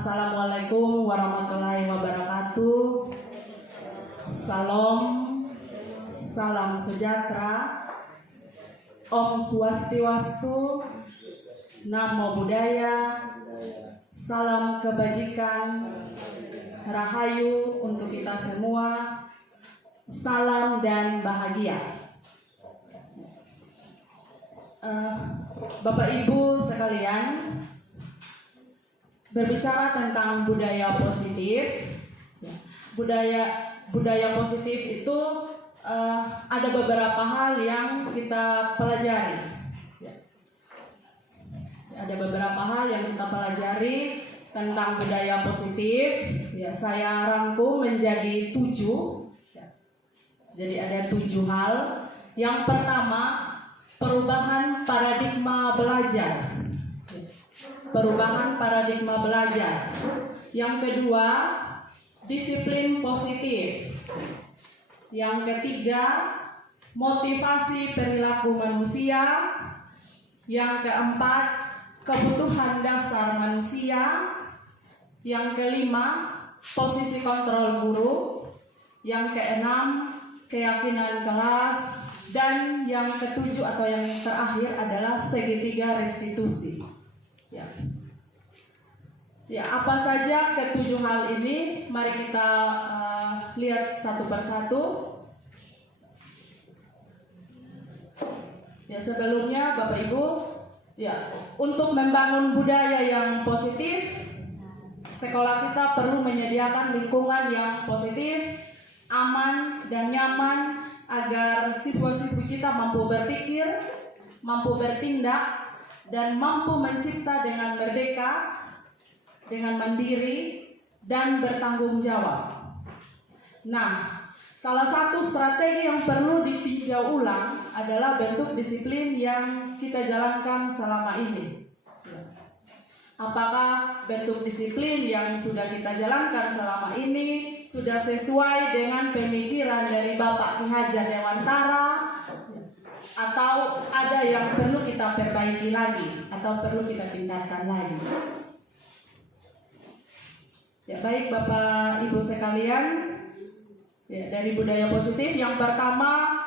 Assalamualaikum warahmatullahi wabarakatuh. Salam, salam sejahtera, Om Swastiastu, Namo Buddhaya, salam kebajikan, rahayu untuk kita semua, salam dan bahagia. Bapak Ibu sekalian, berbicara tentang budaya positif, budaya positif itu ada beberapa hal yang kita pelajari. Ada beberapa hal yang kita pelajari tentang budaya positif. Saya rangkum menjadi 7. Jadi ada 7 hal. Yang pertama, perubahan paradigma belajar. Perubahan paradigma belajar. Yang kedua, disiplin positif. Yang ketiga, motivasi perilaku manusia. Yang keempat, kebutuhan dasar manusia. Yang kelima, posisi kontrol guru. Yang keenam, keyakinan kelas. Dan yang ketujuh atau yang terakhir adalah segitiga restitusi. Ya, apa saja ketujuh hal ini? Mari kita lihat satu persatu. Sebelumnya Bapak Ibu, untuk membangun budaya yang positif, sekolah kita perlu menyediakan lingkungan yang positif, aman dan nyaman, agar siswa-siswi kita mampu berpikir, mampu bertindak, dan mampu mencipta dengan merdeka, dengan mandiri, dan bertanggung jawab. Nah, salah satu strategi yang perlu ditinjau ulang adalah bentuk disiplin yang kita jalankan selama ini. Apakah bentuk disiplin yang sudah kita jalankan selama ini sudah sesuai dengan pemikiran dari Bapak Ki Hajar Dewantara, atau ada yang perlu kita perbaiki lagi atau perlu kita tingkatkan lagi? Baik Bapak Ibu sekalian, dari budaya positif yang pertama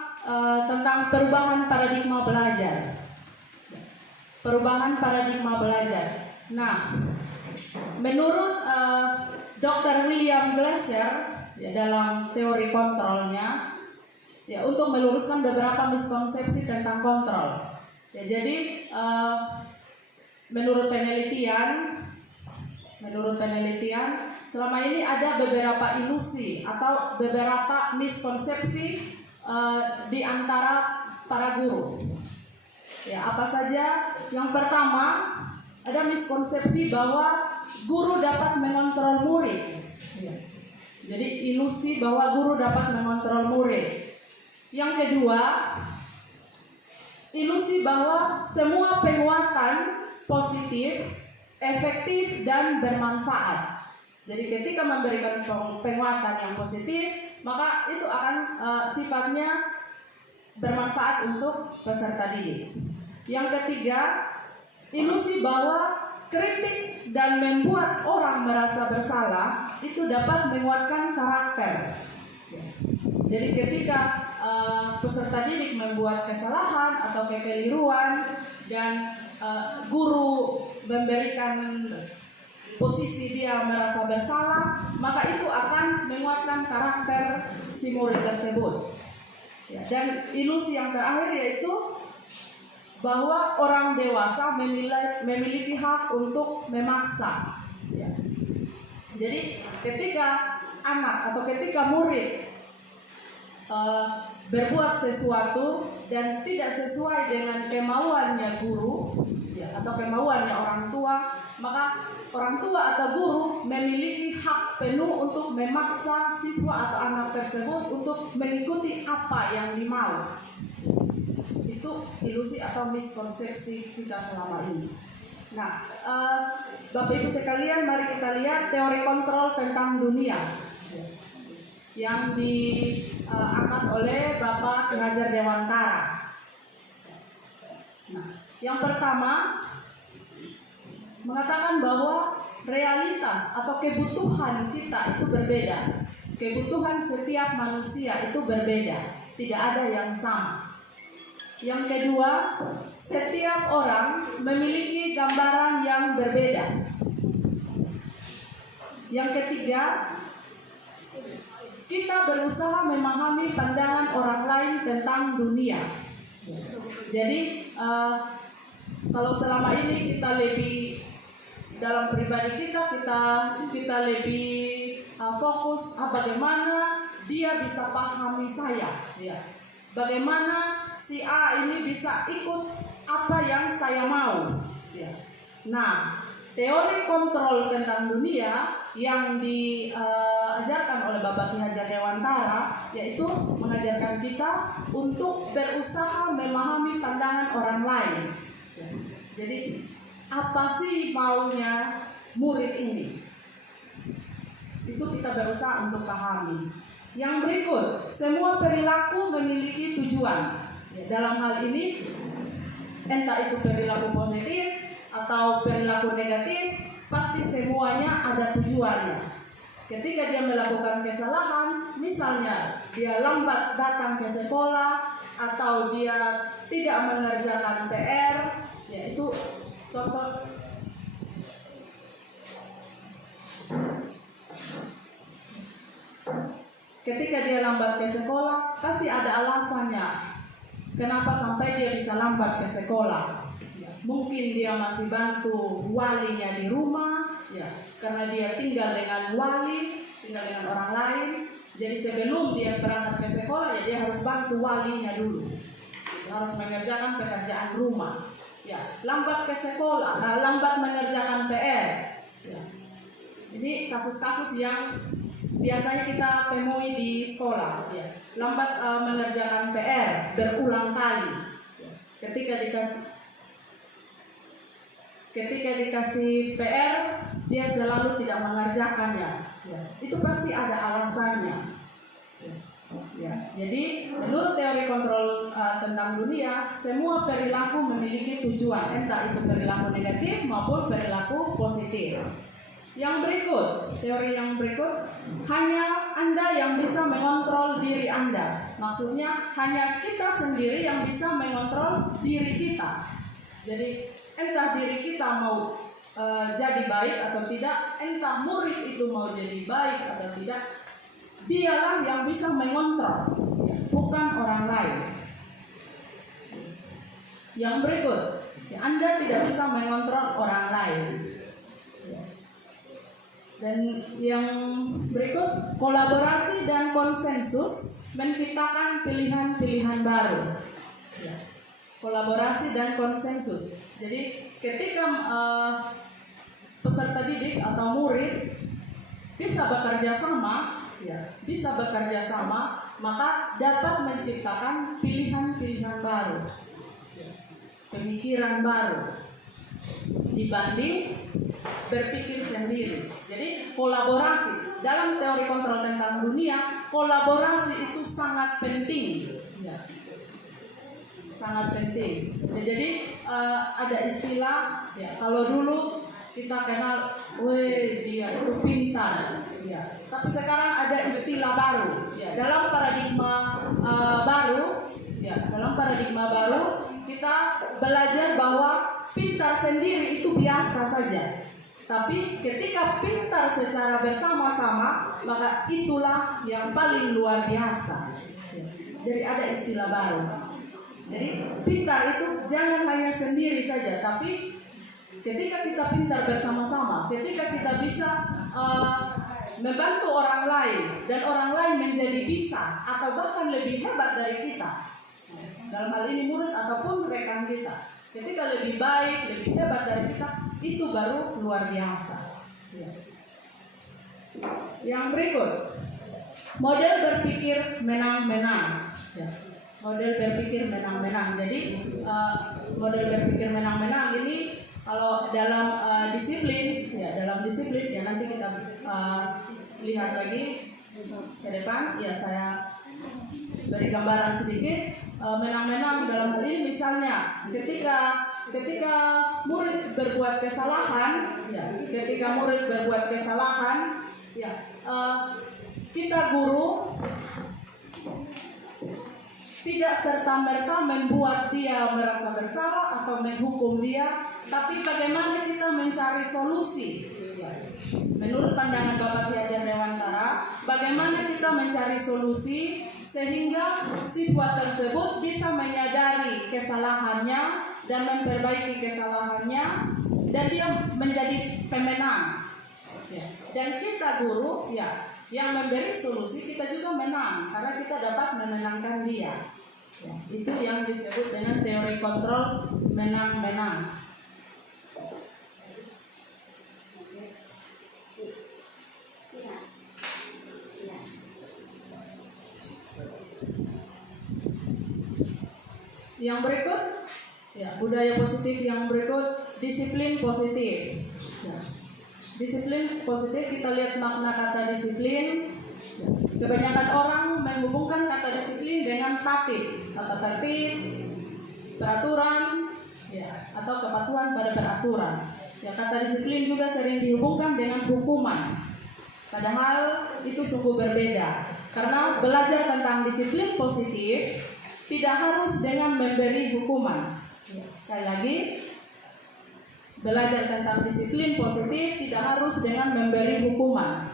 tentang perubahan paradigma belajar. Perubahan paradigma belajar. Nah, menurut Dr. William Glasser dalam teori kontrolnya, untuk meluruskan beberapa miskonsepsi tentang kontrol. Jadi menurut penelitian, selama ini ada beberapa ilusi atau beberapa miskonsepsi di antara para guru. Apa saja? Yang pertama, ada miskonsepsi bahwa guru dapat mengontrol murid. Jadi ilusi bahwa guru dapat mengontrol murid. Yang kedua, ilusi bahwa semua penguatan positif, efektif, dan bermanfaat. Jadi ketika memberikan penguatan yang positif, maka itu akan sifatnya bermanfaat untuk peserta didik. Yang ketiga, ilusi bahwa kritik dan membuat orang merasa bersalah itu dapat menguatkan karakter. Jadi ketika peserta didik membuat kesalahan atau kekeliruan dan guru memberikan posisi dia merasa bersalah, maka itu akan menguatkan karakter si murid tersebut. Dan ilusi yang terakhir yaitu bahwa orang dewasa memiliki hak untuk memaksa. Jadi ketika anak atau ketika murid berbuat sesuatu dan tidak sesuai dengan kemauannya guru atau kemauannya orang tua, maka orang tua atau guru memiliki hak penuh untuk memaksa siswa atau anak tersebut untuk mengikuti apa yang dimau. Itu ilusi atau miskonsepsi kita selama ini. Nah, Bapak Ibu sekalian, mari kita lihat teori kontrol tentang dunia yang diangkat oleh Bapak Ki Hajar Dewantara. Nah, yang pertama mengatakan bahwa realitas atau kebutuhan kita itu berbeda. Kebutuhan setiap manusia itu berbeda, tidak ada yang sama. Yang kedua, setiap orang memiliki gambaran yang berbeda. Yang ketiga, kita berusaha memahami pandangan orang lain tentang dunia. Jadi kalau selama ini kita lebih dalam pribadi kita lebih fokus bagaimana dia bisa pahami saya, ya. Bagaimana si A ini bisa ikut apa yang saya mau, ya. Nah, teori kontrol tentang dunia yang diajarkan oleh Bapak Ki Hajar Dewantara yaitu mengajarkan kita untuk berusaha memahami pandangan orang lain. Jadi apa sih maunya murid ini? Itu kita berusaha untuk pahami. Yang berikut, semua perilaku memiliki tujuan. Dalam hal ini, entah itu perilaku positif atau perilaku negatif, pasti semuanya ada tujuannya. Ketika dia melakukan kesalahan, misalnya dia lambat datang ke sekolah atau dia tidak mengerjakan PR, yaitu contoh. Ketika dia lambat ke sekolah, pasti ada alasannya. Kenapa sampai dia bisa lambat ke sekolah? Mungkin dia masih bantu walinya di rumah, ya, karena dia tinggal dengan wali, tinggal dengan orang lain. Jadi sebelum dia berangkat ke sekolah, ya dia harus bantu walinya dulu. Dia harus mengerjakan pekerjaan rumah. Ya, lambat ke sekolah, lambat mengerjakan PR. Ya. Ini kasus-kasus yang biasanya kita temui di sekolah, ya. Lambat mengerjakan PR berulang kali. Ketika dikasih PR, dia selalu tidak mengerjakannya. Ya. Itu pasti ada alasannya. Ya. Jadi menurut teori kontrol tentang dunia, semua perilaku memiliki tujuan, entah itu perilaku negatif maupun perilaku positif. Yang berikut, teori yang berikut, hanya Anda yang bisa mengontrol diri Anda. Maksudnya hanya kita sendiri yang bisa mengontrol diri kita. Jadi entah diri kita mau jadi baik atau tidak, entah murid itu mau jadi baik atau tidak, dialah yang bisa mengontrol, bukan orang lain. Yang berikut, Anda tidak bisa mengontrol orang lain. Dan yang berikut, kolaborasi dan konsensus menciptakan pilihan-pilihan baru. Kolaborasi dan konsensus. Jadi ketika peserta didik atau murid bisa bekerja sama, maka dapat menciptakan pilihan-pilihan baru, pemikiran baru, dibanding berpikir sendiri. Jadi kolaborasi dalam teori kontrol tentang dunia, kolaborasi itu sangat penting, ya. Sangat penting. Ya, jadi ada istilah, ya, kalau dulu kita kenal, dia itu pintar, ya. Tapi sekarang ada istilah baru, ya. Dalam paradigma baru, kita belajar bahwa pintar sendiri itu biasa saja. Tapi ketika pintar secara bersama-sama, maka itulah yang paling luar biasa. Jadi ada istilah baru. Jadi pintar itu jangan hanya sendiri saja, tapi ketika kita pintar bersama-sama, ketika kita bisa membantu orang lain dan orang lain menjadi bisa atau bahkan lebih hebat dari kita, dalam hal ini murid ataupun rekan kita, ketika lebih baik, lebih hebat dari kita, itu baru luar biasa. Yang berikut, model berpikir menang-menang. Model berpikir menang-menang. Jadi model berpikir menang-menang ini kalau dalam disiplin ya nanti kita lihat lagi ke depan. Ya, saya beri gambaran sedikit. Menang-menang dalam hal ini misalnya ketika ketika murid berbuat kesalahan, kita guru tidak serta-merta membuat dia merasa bersalah atau menghukum dia, tapi bagaimana kita mencari solusi. Menurut pandangan Bapak Ki Hajar Dewantara, bagaimana kita mencari solusi sehingga siswa tersebut bisa menyadari kesalahannya dan memperbaiki kesalahannya, dan dia menjadi pemenang. Dan kita guru yang memberi solusi, kita juga menang karena kita dapat menenangkan dia. Itu yang disebut dengan teori kontrol menang-menang. Yang berikut, budaya positif yang berikut, disiplin positif. Disiplin positif, kita lihat makna kata disiplin. Kebanyakan orang menghubungkan kata disiplin dengan tata tertib, peraturan, atau kepatuhan pada peraturan. Kata disiplin juga sering dihubungkan dengan hukuman. Padahal itu sungguh berbeda. Karena belajar tentang disiplin positif tidak harus dengan memberi hukuman. Sekali lagi, belajar tentang disiplin positif tidak harus dengan memberi hukuman.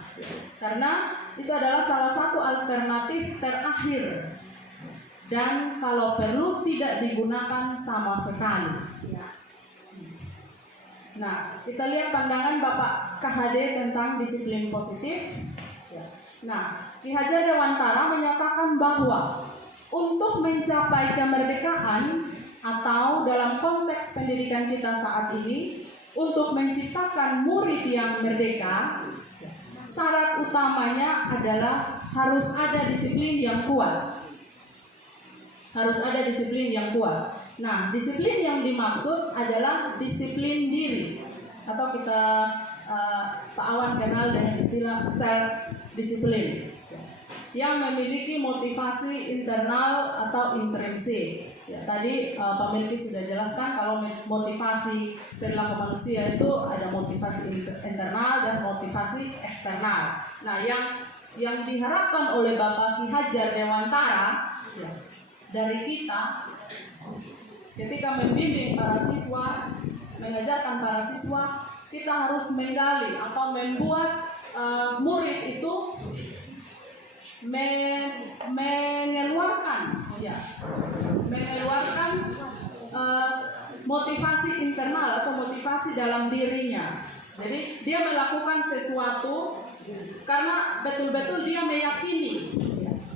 Karena itu adalah salah satu alternatif terakhir. Dan kalau perlu tidak digunakan sama sekali. Nah, kita lihat pandangan Bapak KHD tentang disiplin positif. Nah, Ki Hajar Dewantara menyatakan bahwa untuk mencapai kemerdekaan atau dalam konteks pendidikan kita saat ini, untuk menciptakan murid yang merdeka, syarat utamanya adalah harus ada disiplin yang kuat. Nah, disiplin yang dimaksud adalah disiplin diri, atau kita Pak Awan kenal dengan istilah self-discipline, yang memiliki motivasi internal atau intrinsik. Tadi Pak Melki sudah jelaskan kalau motivasi perilaku manusia itu ada motivasi internal dan motivasi eksternal. Nah, yang diharapkan oleh Bapak Ki Hajar Dewantara dari kita ketika membimbing para siswa, mengajarkan para siswa, kita harus menggali atau membuat murid itu mengeluarkan motivasi internal atau motivasi dalam dirinya. Jadi dia melakukan sesuatu karena betul-betul dia meyakini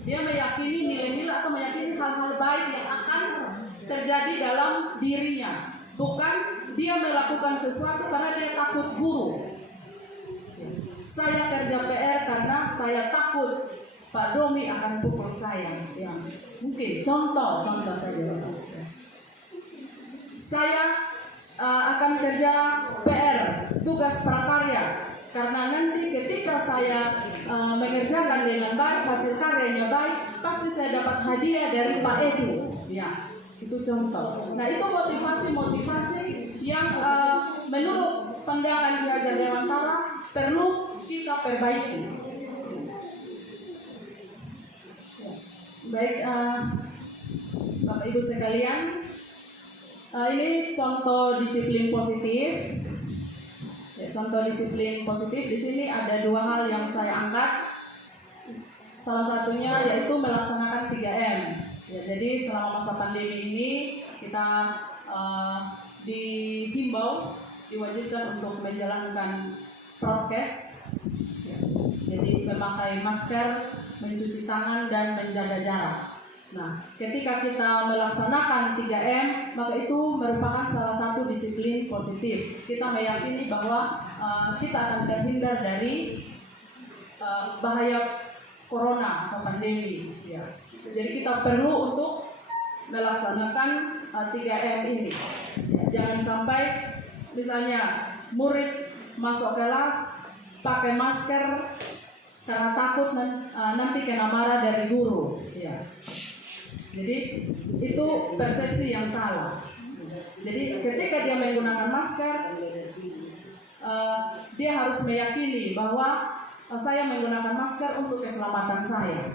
nilai-nilai atau meyakini hal-hal baik yang akan terjadi dalam dirinya. Bukan dia melakukan sesuatu karena dia takut guru. Saya kerja PR karena saya takut Pak Domi akan pukul saya. Mungkin contoh saja. Saya akan kerja PR, tugas prakarya, karena nanti ketika saya mengerjakan dengan baik, hasil karyanya baik, pasti saya dapat hadiah dari Pak Edu. Itu contoh. Nah, itu motivasi yang menurut pandangan Ki Hajar Dewantara perlu kita perbaiki. Baik, Bapak Ibu sekalian, ini contoh disiplin positif. Contoh disiplin positif di sini ada dua hal yang saya angkat. Salah satunya yaitu melaksanakan 3M. Jadi selama masa pandemi ini kita dihimbau, diwajibkan untuk menjalankan prokes. Jadi memakai masker, mencuci tangan, dan menjaga jarak. Nah, ketika kita melaksanakan 3M, maka itu merupakan salah satu disiplin positif. Kita meyakini bahwa kita akan terhindar dari bahaya corona atau pandemi. Jadi kita perlu untuk melaksanakan 3M ini. Jangan sampai misalnya murid masuk kelas pakai masker karena takut nanti kena marah dari guru. Jadi itu persepsi yang salah. Jadi ketika dia menggunakan masker, dia harus meyakini bahwa saya menggunakan masker untuk keselamatan saya.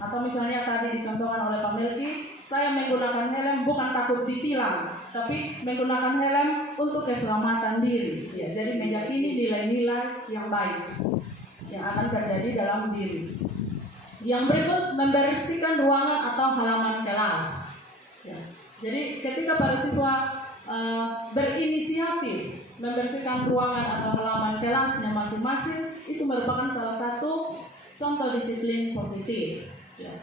Atau misalnya tadi dicontohkan oleh Pak Melki, saya menggunakan helm bukan takut ditilang, tapi menggunakan helm untuk keselamatan diri. Ya, jadi meyakini nilai-nilai yang baik yang akan terjadi dalam diri. Yang berikut, membersihkan ruangan atau halaman kelas. Ya, jadi ketika para siswa berinisiatif membersihkan ruangan atau halaman kelasnya masing-masing, itu merupakan salah satu contoh disiplin positif. Ya.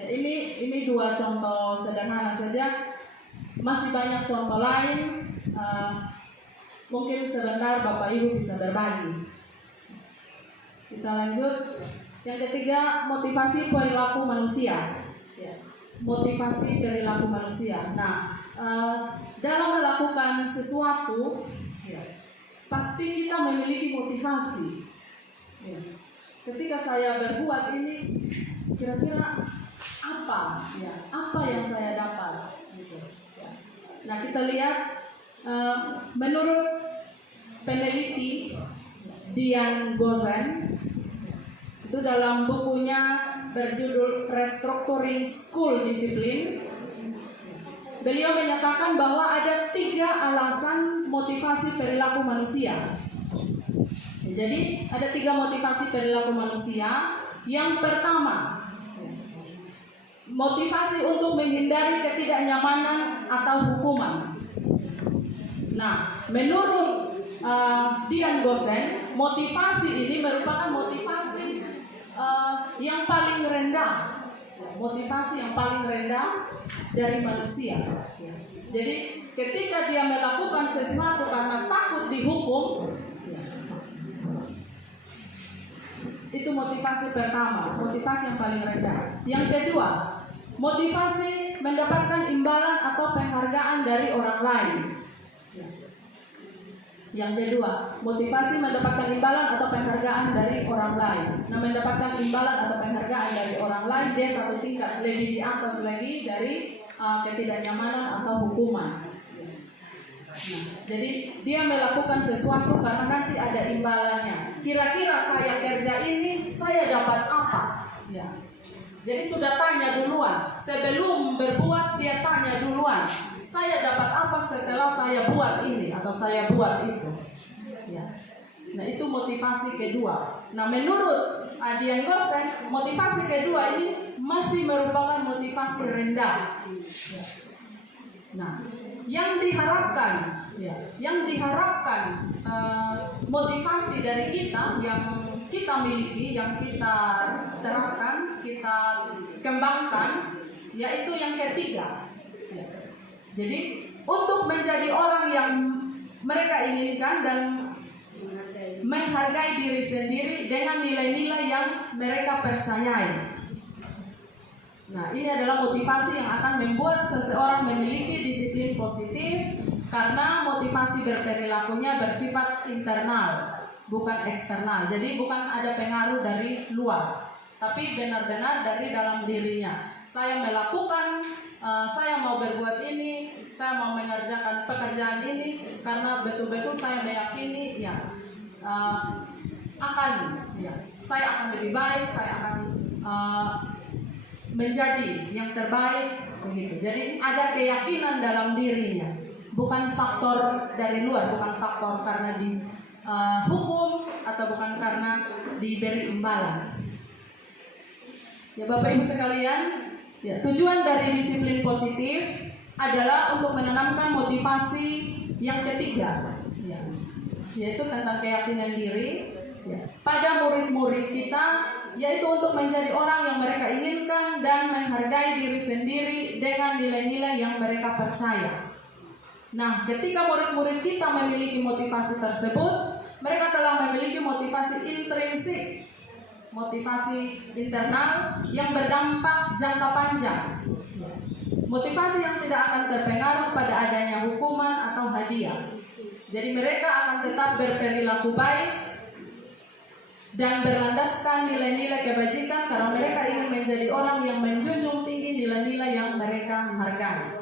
Ya, ini dua contoh sederhana saja. Masih banyak contoh lain. Mungkin sebentar Bapak Ibu bisa berbagi. Kita lanjut. Yang ketiga, motivasi perilaku manusia. Ya. Motivasi perilaku manusia. Nah, dalam melakukan sesuatu, ya, pasti kita memiliki motivasi. Ya. Ketika saya berbuat ini, kira-kira apa? Ya, apa yang saya dapat? Gitu. Ya. Nah, kita lihat menurut peneliti Dian Gozen, itu dalam bukunya berjudul Restructuring School Discipline, beliau menyatakan bahwa ada 3 alasan motivasi perilaku manusia. Jadi ada 3 motivasi perilaku manusia. Yang pertama, motivasi untuk menghindari ketidaknyamanan atau hukuman. Nah, menurut Dian Gozen, motivasi ini merupakan motivasi yang paling rendah. Motivasi yang paling rendah dari manusia. Jadi ketika dia melakukan sesuatu karena takut dihukum, itu motivasi pertama, motivasi yang paling rendah. Yang kedua, motivasi mendapatkan imbalan atau penghargaan dari orang lain. Yang kedua, motivasi mendapatkan imbalan atau penghargaan dari orang lain. Nah, mendapatkan imbalan atau penghargaan dari orang lain, dia satu tingkat lebih di atas lagi dari ketidaknyamanan atau hukuman. Nah, jadi dia melakukan sesuatu karena nanti ada imbalannya. Kira-kira saya kerja ini, saya dapat apa? Ya. Jadi sudah tanya duluan. Sebelum berbuat, dia tanya duluan. Saya dapat apa setelah saya buat ini atau saya buat itu? Ya. Nah, itu motivasi kedua. Nah, menurut Dian Gozen, motivasi kedua ini masih merupakan motivasi rendah. Ya. Nah, yang diharapkan, motivasi dari kita yang kita miliki, yang kita terapkan, kita kembangkan, yaitu yang ketiga. Jadi untuk menjadi orang yang mereka inginkan dan menghargai diri sendiri dengan nilai-nilai yang mereka percayai. Nah, ini adalah motivasi yang akan membuat seseorang memiliki disiplin positif, karena motivasi berperilakunya bersifat internal, bukan eksternal. Jadi bukan ada pengaruh dari luar, tapi benar-benar dari dalam dirinya. Saya melakukan, saya mau berbuat ini, saya mau mengerjakan pekerjaan ini karena betul-betul saya meyakini saya akan lebih baik, saya akan menjadi yang terbaik begitu. Jadi ada keyakinan dalam dirinya, bukan faktor dari luar, bukan faktor karena dihukum atau bukan karena diberi imbalan. Ya, Bapak Ibu sekalian, ya, tujuan dari disiplin positif adalah untuk menanamkan motivasi yang ketiga, ya, yaitu tentang keyakinan diri, ya, pada murid-murid kita, yaitu untuk menjadi orang yang mereka inginkan dan menghargai diri sendiri dengan nilai-nilai yang mereka percaya. Nah, ketika murid-murid kita memiliki motivasi tersebut, mereka telah memiliki motivasi intrinsik, motivasi internal yang berdampak jangka panjang, motivasi yang tidak akan terpengaruh pada adanya hukuman atau hadiah. Jadi mereka akan tetap berperilaku baik dan berlandaskan nilai-nilai kebajikan karena mereka ingin menjadi orang yang menjunjung tinggi nilai-nilai yang mereka hargai.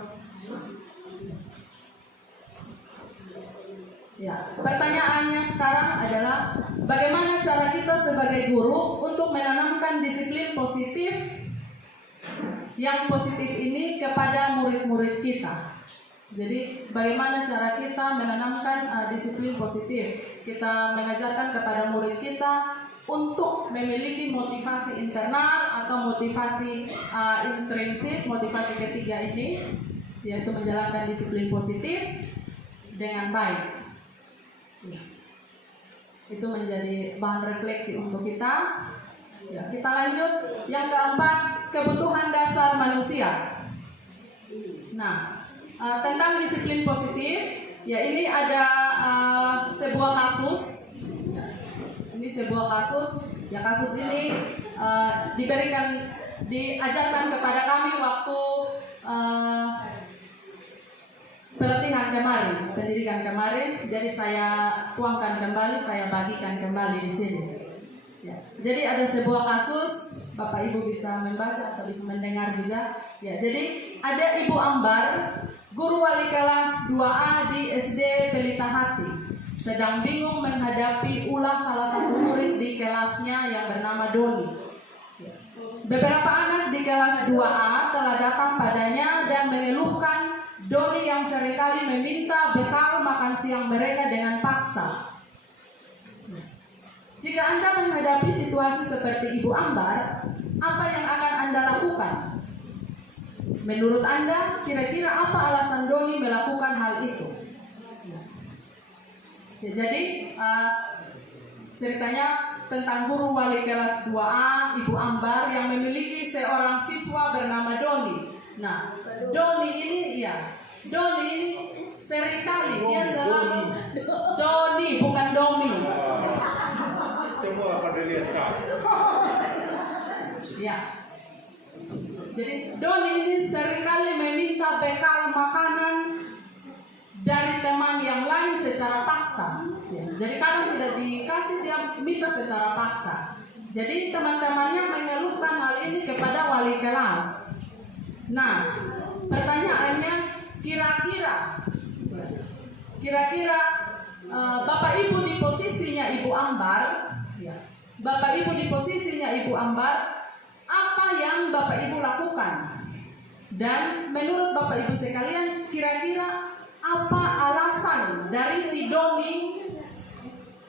Ya, pertanyaannya sekarang adalah bagaimana cara kita sebagai guru untuk menanamkan disiplin positif yang positif ini kepada murid-murid kita. Jadi bagaimana cara kita menanamkan disiplin positif? Kita mengajarkan kepada murid kita untuk memiliki motivasi internal atau motivasi intrinsik, motivasi ketiga ini, yaitu menjalankan disiplin positif dengan baik. Itu menjadi bahan refleksi untuk kita. Ya, kita lanjut. Yang keempat, kebutuhan dasar manusia. Nah, tentang disiplin positif, ya ini ada sebuah kasus. Ini sebuah kasus. Ya, kasus ini diajarkan kepada kami waktu pelatihan kemarin, pendidikan kemarin. Jadi saya tuangkan kembali, saya bagikan kembali di sini. Ya. Jadi ada sebuah kasus, Bapak Ibu bisa membaca atau bisa mendengar juga. Ya, jadi ada Ibu Ambar, guru wali kelas 2A di SD Pelita Hati, sedang bingung menghadapi ulah salah satu murid di kelasnya yang bernama Doni. Beberapa anak di kelas 2A telah datang padanya dan mengeluhkan Doni yang seringkali meminta bekal makan siang mereka dengan paksa. Jika Anda menghadapi situasi seperti Ibu Ambar, apa yang akan Anda lakukan? Menurut Anda, kira-kira apa alasan Doni melakukan hal itu? Ya, jadi ceritanya tentang guru wali kelas 2A, Ibu Ambar, yang memiliki seorang siswa bernama Doni. Nah, Doni ini seringkali dia selalu Doni, bukan Domi. Semua pada lihat Ya. Jadi Doni ini seringkali meminta bekal makanan dari teman yang lain secara paksa. Ya. Jadi kadang tidak dikasih, dia minta secara paksa. Jadi teman-temannya mengeluhkan hal ini kepada wali kelas. Nah, pertanyaannya, kira-kira Bapak Ibu di posisinya Ibu Ambar, Bapak Ibu di posisinya Ibu Ambar, apa yang Bapak Ibu lakukan? Dan menurut Bapak Ibu sekalian, kira-kira apa alasan dari si Doni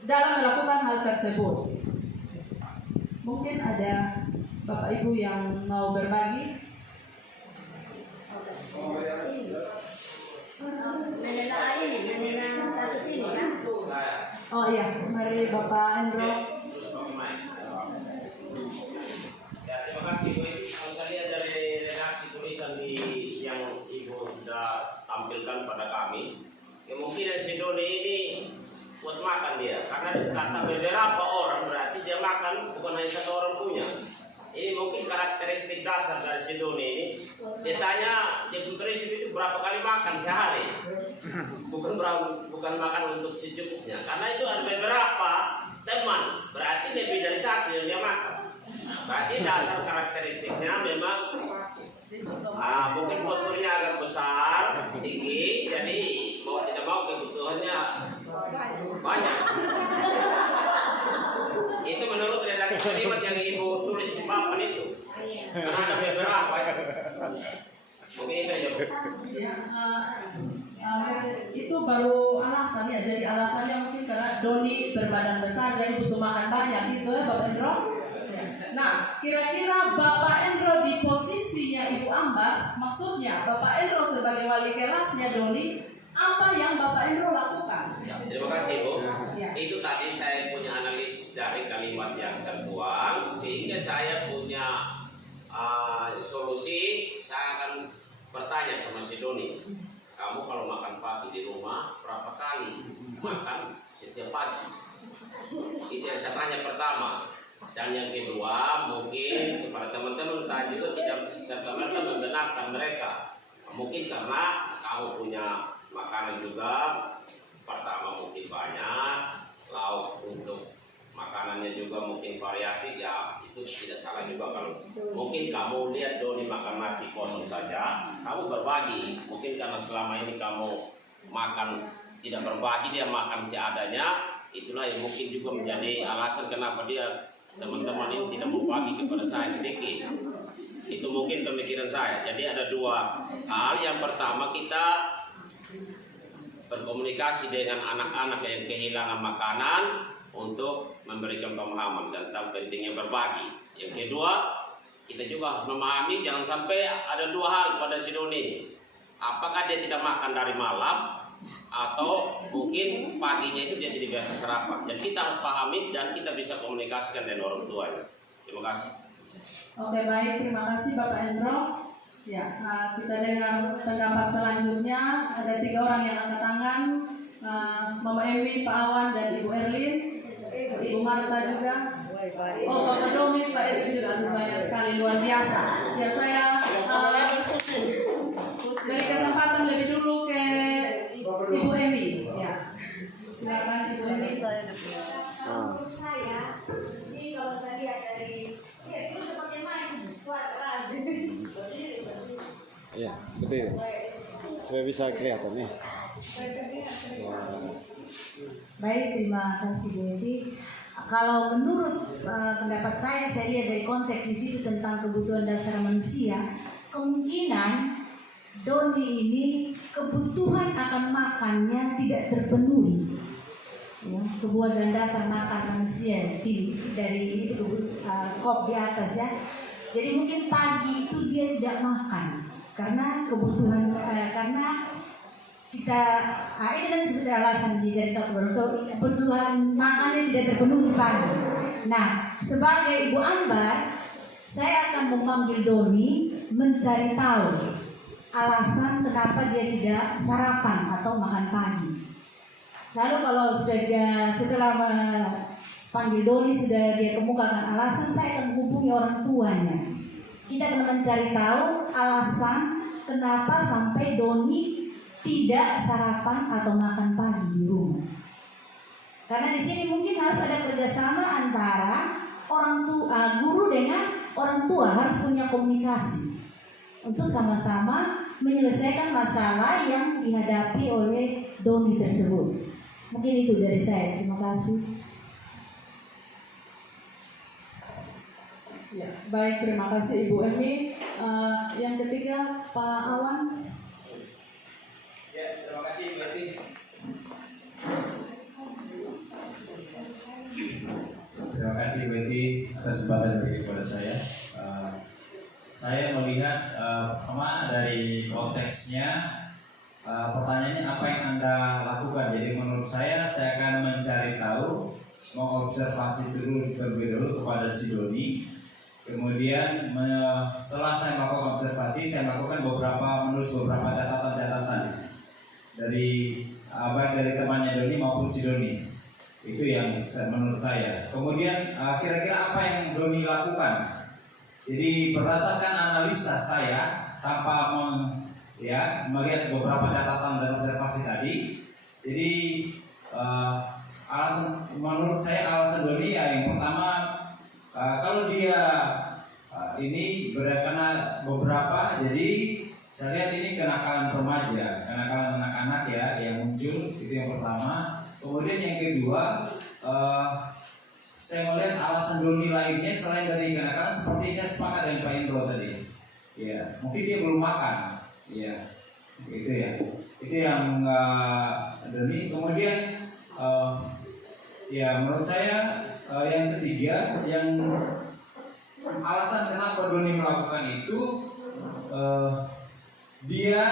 dalam melakukan hal tersebut? Mungkin ada Bapak Ibu yang mau berbagi. Oh iya, mari Bapak Endro. Ya, terima kasih Bu. Kalau saya lihat dari redaksi tulisan yang Ibu sudah tampilkan pada kami, kemungkinan si Doni ini buat makan dia, karena kata beberapa orang berarti dia makan bukan hanya satu orang punya. Ini mungkin karakteristik dasar dari si Doni ini. Dia tanya, dia prinsip itu berapa kali makan sehari, bukan makan untuk secukupnya. Karena itu ada beberapa teman, berarti lebih dari satu yang dia makan. Berarti dasar karakteristiknya memang mungkin posturnya agak besar, tinggi, jadi mau tidak mau kebutuhannya banyak. Itu menurut redaksi kalimat yang Ibu tulis di papan itu. Karena ada beberapa. Mungkin itu aja. Itu baru alasan ya. Jadi alasannya mungkin karena Doni berbadan besar, jadi butuh makan banyak gitu ya Bapak Endro. Nah, kira-kira Bapak Endro di posisinya Ibu Ambar, maksudnya Bapak Endro sebagai wali kelasnya Doni, apa yang Bapak Endro lakukan? Ya, terima kasih Bu. Ya. Itu tadi saya punya analisis dari kalimat yang tertuang, sehingga saya punya solusi. Saya akan bertanya sama si Doni, kamu kalau makan pagi di rumah berapa kali makan setiap pagi? Itu yang saya tanya pertama. Dan yang kedua, mungkin kepada teman-teman saya juga tidak serta-merta membenarkan mereka. Mungkin karena kamu punya makanan juga, pertama mungkin banyak, lauk untuk makanannya juga mungkin variatif, ya itu tidak salah juga. Kalau mungkin kamu lihat Doni makan nasi kosong saja, kamu berbagi. Mungkin karena selama ini kamu makan tidak berbagi, dia makan seadanya. Itulah yang mungkin juga menjadi alasan kenapa dia teman-teman ini tidak mau bagi kepada saya sedikit. Itu mungkin pemikiran saya. Jadi ada dua hal. Yang pertama, kita berkomunikasi dengan anak-anak yang kehilangan makanan untuk memberikan pemahaman tentang pentingnya berbagi. Yang kedua, kita juga harus memahami jangan sampai ada dua hal pada si Doni. Apakah dia tidak makan dari malam atau mungkin paginya itu dia tidak biasa sarapan. Jadi kita harus pahami dan kita bisa komunikasikan dengan orang tuanya. Terima kasih. Oke, baik, terima kasih Bapak Endro. Ya, kita dengar pendapat selanjutnya. Ada 3 orang yang angkat tangan, Mama Emi, Pak Awan, dan Ibu Erlin, Ibu Marta juga. Oh, Bapak Domi, Pak Erwin juga banyak sekali, luar biasa. Ya, saya beri kesempatan lebih dulu ke Ibu Emi. Ya, silakan Ibu Emi. Menurut saya sih kalau saya lihat dari itu seperti main kuadrat. Iya, betul. Supaya bisa kelihatan nih. Baik, terima kasih Devi. Kalau menurut pendapat saya lihat dari konteks di situ tentang kebutuhan dasar manusia, kemungkinan Doni ini kebutuhan akan makannya tidak terpenuhi. Ya, kebutuhan dasar makan manusia di sini dari itu kop di atas ya. Jadi mungkin pagi itu dia tidak makan karena kebutuhan karena kita ini kan sebenarnya alasan dari kebutuhan makannya tidak terpenuhi pagi. Nah, sebagai Ibu Ambar, saya akan memanggil Doni mencari tahu alasan kenapa dia tidak sarapan atau makan pagi. Lalu kalau setelah panggil Doni sudah dia kemukakan alasan, saya akan menghubungi orang tuanya. Kita akan mencari tahu alasan kenapa sampai Doni tidak sarapan atau makan pagi di rumah. Karena di sini mungkin harus ada kerjasama antara orang tua, guru dengan orang tua, harus punya komunikasi untuk sama-sama menyelesaikan masalah yang dihadapi oleh Doni tersebut. Mungkin itu dari saya. Terima kasih. Ya, baik, terima kasih Ibu Emi. Yang ketiga Pak Awan. Ya, terima kasih Berarti. Terima kasih Betty atas kesempatan kepada saya. Saya melihat dari konteksnya pertanyaannya apa yang Anda lakukan. Jadi menurut saya akan mencari tahu, mengobservasi dulu terlebih dahulu kepada si Doni. Kemudian setelah saya melakukan observasi, saya melakukan menulis beberapa catatan-catatan dari baik dari temannya Doni maupun si Doni. Itu yang menurut saya. Kemudian kira-kira apa yang Doni lakukan? Jadi berdasarkan analisa saya tanpa melihat beberapa catatan dan observasi tadi. Jadi menurut saya alasan Doni ya yang pertama kalau dia ini karena beberapa, jadi saya lihat ini kenakalan remaja, kenakalan anak-anak ya yang muncul, itu yang pertama. Kemudian yang kedua, saya melihat alasan Doni lainnya selain dari kenakalan, seperti saya sepakat dengan Pak Indro tadi. Ya, mungkin dia belum makan. Ya, itu ya. Itu yang Doni. Kemudian ya menurut saya yang ketiga, yang alasan kenapa Doni melakukan itu, dia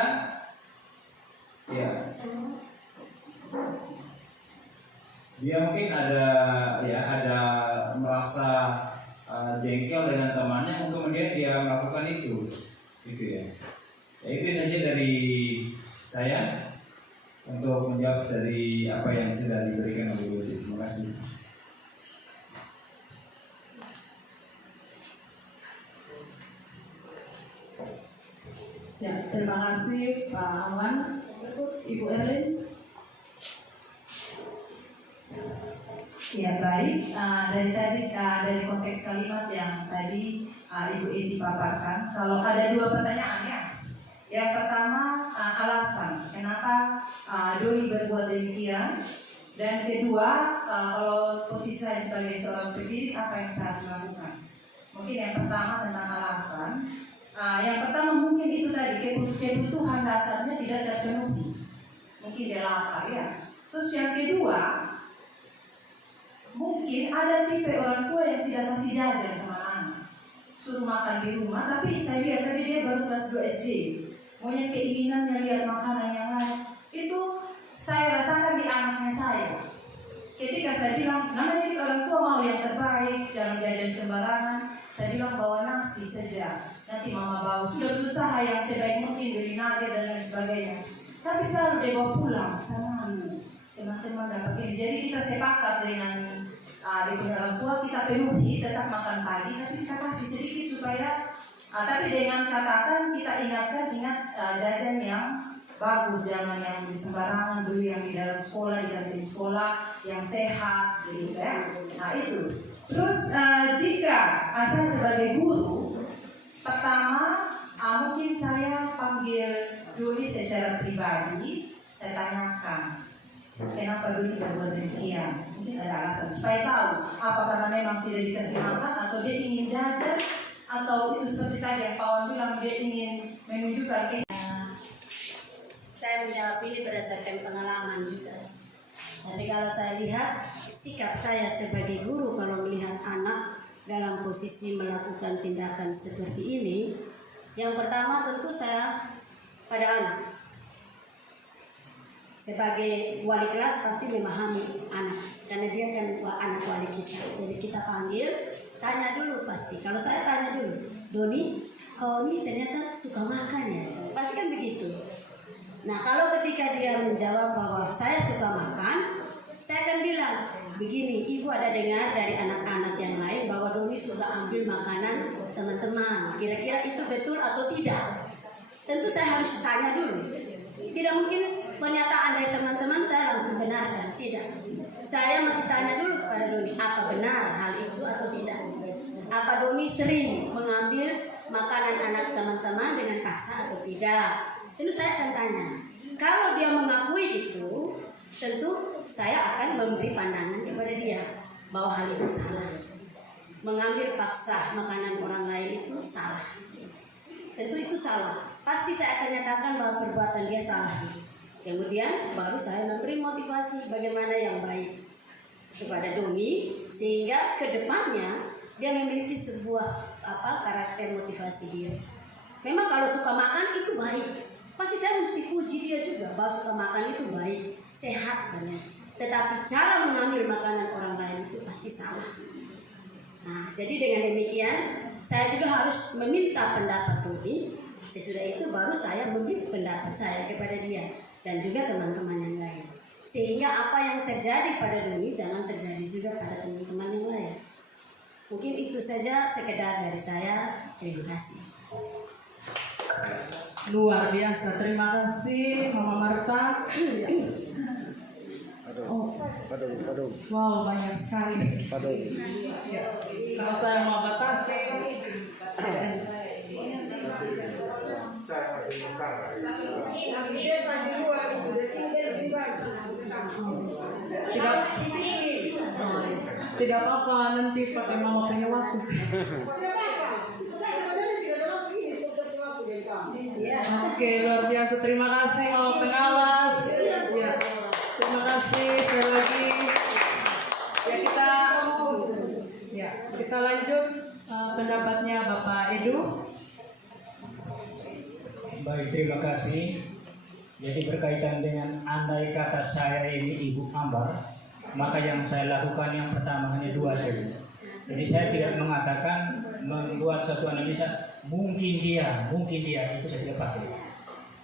mungkin ada merasa jengkel dengan temannya, kemudian dia melakukan itu, gitu ya. Ya itu saja dari saya untuk menjawab dari apa yang sudah diberikan oleh Ibu. Terima kasih. Ya, terima kasih Pak Awan. Ibu Erlin. Ya baik, dari konteks kalimat yang tadi Ibu Edi paparkan, kalau ada 2 pertanyaan ya. Yang pertama alasan kenapa Doni berbuat demikian, dan kedua kalau posisi saya sebagai seorang pendidik apa yang saya harus lakukan. Mungkin yang pertama tentang alasan. Yang pertama mungkin itu tadi kebutuhan dasarnya tidak terpenuhi, mungkin dia lapar ya. Terus yang kedua mungkin ada tipe orang tua yang tidak kasih jajan sama anak, suruh makan di rumah, tapi saya lihat tadi dia baru kelas 2 SD, maunya keinginannya lihat makanan yang lain. Itu saya rasakan di anaknya saya. Ketika saya bilang, namanya kita orang tua mau yang terbaik, jangan jajan sembarangan. Saya bilang bawa nasi saja, nanti mama bawa. Sudah berusaha yang sebaik mungkin beli nugget dan lain sebagainya, tapi selalu dia bawa pulang sama teman-teman dapat ini. Jadi kita sepakat dengan orang tua, kita penuhi tetap makan pagi, tapi kita kasih sedikit supaya tapi dengan catatan kita ingat jajan yang bagus, jangan yang di sembarangan, beli yang di dalam sekolah, di kantin sekolah yang sehat gitu ya. Nah itu. Terus jika saya sebagai guru, pertama mungkin saya panggil Doni secara pribadi, saya tanyakan kenapa Doni berbuat demikian. Mungkin ada alasan supaya tahu apakah memang tidak dikasih makan atau dia ingin jajan, atau itu seperti tadi yang Pak Wan bilang dia ingin menunjukkan. Saya menjawab ini berdasarkan pengalaman juga. Jadi kalau saya lihat sikap saya sebagai guru kalau melihat anak dalam posisi melakukan tindakan seperti ini, yang pertama tentu saya pada anak. Sebagai wali kelas pasti memahami anak, karena dia kan anak wali kita. Jadi kita panggil, tanya dulu pasti. Kalau saya tanya dulu, Doni, kau ini ternyata suka makan ya? Pasti kan begitu. Nah kalau ketika dia menjawab bahwa saya suka makan, saya akan bilang, begini, ibu ada dengar dari anak-anak yang lain bahwa Doni suka ambil makanan teman-teman. Kira-kira itu betul atau tidak? Tentu saya harus tanya dulu. Tidak mungkin pernyataan dari teman-teman saya langsung benarkan, tidak. Saya masih tanya dulu kepada Doni, apa benar hal itu atau tidak? Apa Doni sering mengambil makanan anak teman-teman dengan paksa atau tidak? Tentu saya akan tanya. Kalau dia mengakui itu, tentu saya akan memberi pandangan kepada dia bahwa hal itu salah. Mengambil paksa makanan orang lain itu salah. Tentu itu salah. Pasti saya akan nyatakan bahwa perbuatan dia salah. Kemudian baru saya memberi motivasi bagaimana yang baik kepada Doni, sehingga kedepannya dia memiliki sebuah karakter motivasi dia. Memang kalau suka makan itu baik, pasti saya mesti puji dia juga bahwa suka makan itu baik, sehat banyak. Tetapi cara mengambil makanan orang lain itu pasti salah. Nah, jadi dengan demikian saya juga harus meminta pendapat Doni. Sesudah itu baru saya memberi pendapat saya kepada dia dan juga teman-teman yang lain. Sehingga apa yang terjadi pada Doni jangan terjadi juga pada teman-teman yang lain. Mungkin itu saja sekedar dari saya. Terima kasih. Luar biasa, terima kasih Mama Marta. Padung. Wow, banyak sekali. Padung. Ya, kalau saya mau batasi, tidak apa-apa, nanti pakai mama punya waktu. Oke, luar biasa. Terima kasih Mama Pengawas. Ya, terima kasih sekali lagi. Kita lanjut pendapatnya Bapak Edu. Baik, terima kasih. Jadi berkaitan dengan andai kata saya ini Ibu Ambar, maka yang saya lakukan yang pertama hanya dua saja. Jadi saya tidak mengatakan membuat satu analisa mungkin dia itu saya tidak pakai.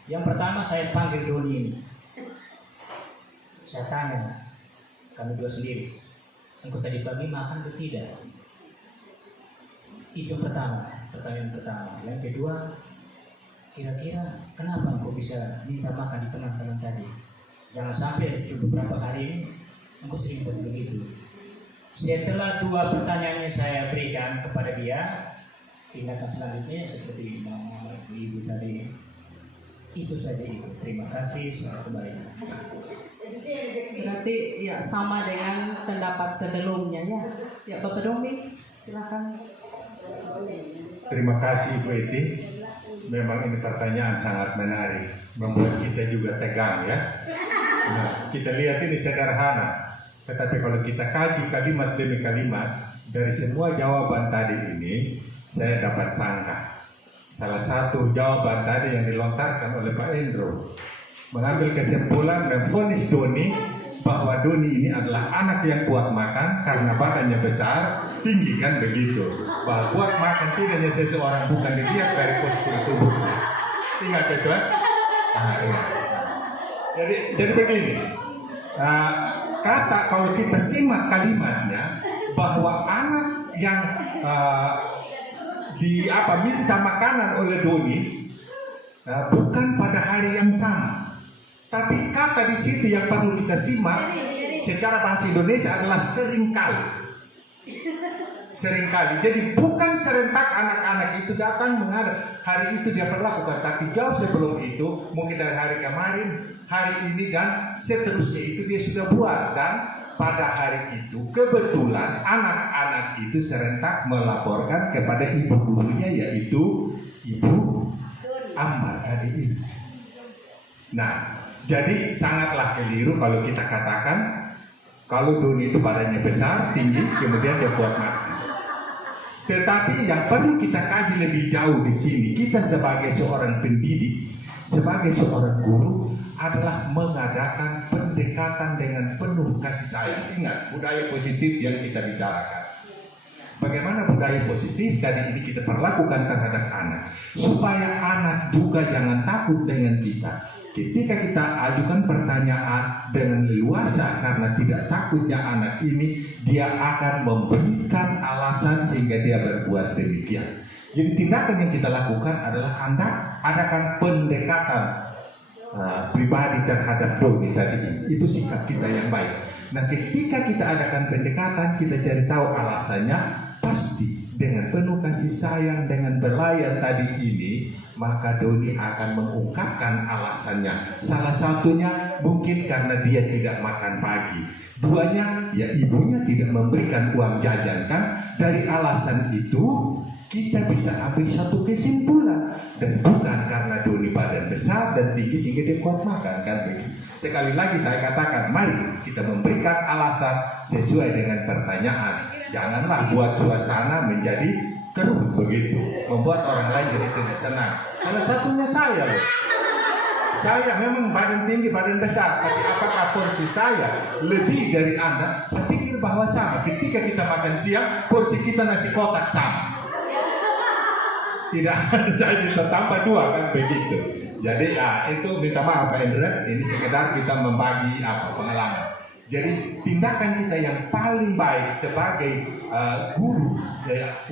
Yang pertama saya panggil Doni ini. Saya tanya, kami dua sendiri, engkau tadi pagi makan atau tidak? Itu pertanyaan pertama. Yang kedua, kira-kira kenapa engkau bisa minta makan di teman-teman tadi? Jangan sampai beberapa hari ini engkau sering begitu. Setelah dua pertanyaannya saya berikan kepada dia, tindakan selanjutnya seperti Ibu tadi Itu saja Ibu. Terima kasih. Selamat kembali. Berarti ya sama dengan pendapat sebelumnya ya. Ya Bapak Domi, silakan. Terima kasih Bu Eti. Memang ini pertanyaan sangat menarik, membuat kita juga tegang ya. Nah, kita lihat ini sederhana, tetapi kalau kita kaji kalimat demi kalimat, dari semua jawaban tadi ini, saya dapat sangka. Salah satu jawaban tadi yang dilontarkan oleh Pak Endro, mengambil kesimpulan dan vonis Doni, bahwa Doni ini adalah anak yang kuat makan karena badannya besar, tinggi kan begitu. Bahwa kuat makan tidak hanya seseorang, bukan dilihat dari postur tubuhnya. Ingat itu kan? Nah, ingat. Jadi begini, kata kalau kita simak kalimatnya, bahwa anak yang minta makanan oleh Doni bukan pada hari yang sama, tapi kata di situ yang perlu kita simak secara bahasa Indonesia adalah seringkali. Jadi bukan serentak anak-anak itu datang menghadap hari itu dia perlakukan, tapi jauh sebelum itu, mungkin dari hari kemarin, hari ini dan seterusnya itu dia sudah buat. Dan pada hari itu kebetulan anak-anak itu serentak melaporkan kepada ibu gurunya, yaitu Ibu Ambar tadi ini. Nah, jadi sangatlah keliru kalau kita katakan kalau Doni itu badannya besar, tinggi, kemudian dia kuat makan. Tetapi yang perlu kita kaji lebih jauh di sini, kita sebagai seorang pendidik, sebagai seorang guru adalah mengadakan pendekatan dengan penuh kasih sayang. Ingat, budaya positif yang kita bicarakan. Bagaimana budaya positif tadi ini kita perlakukan terhadap anak, supaya anak juga jangan takut dengan kita. Ketika kita ajukan pertanyaan dengan leluasa, karena tidak takutnya anak ini, dia akan memberikan alasan sehingga dia berbuat demikian. Jadi tindakan yang kita lakukan adalah Anda adakan pendekatan pribadi terhadap Doni tadi ini. Itu sikap kita yang baik. Nah, ketika kita adakan pendekatan, kita cari tahu alasannya, pasti dengan penuh kasih sayang, dengan berlayan tadi ini, maka Doni akan mengungkapkan alasannya. Salah satunya mungkin karena dia tidak makan pagi. Duanya, ya ibunya tidak memberikan uang jajan kan. Dari alasan itu kita bisa ambil satu kesimpulan, dan bukan karena Doni badan besar dan tinggi sehingga dia kuat makan kan begitu. Sekali lagi saya katakan, mari kita memberikan alasan sesuai dengan pertanyaan. Janganlah buat suasana menjadi keruh begitu, membuat orang lain jadi tidak senang. Salah satunya saya loh. Saya memang badan tinggi, badan besar, tapi apakah porsi saya lebih dari Anda? Saya pikir bahwa sama. Ketika kita makan siang, porsi kita nasi kotak sama. Tidak, saya bisa tambah 2 kan begitu. Jadi ya itu minta maaf Pak Indra, ini sekedar kita membagi pengalaman. Jadi tindakan kita yang paling baik sebagai guru,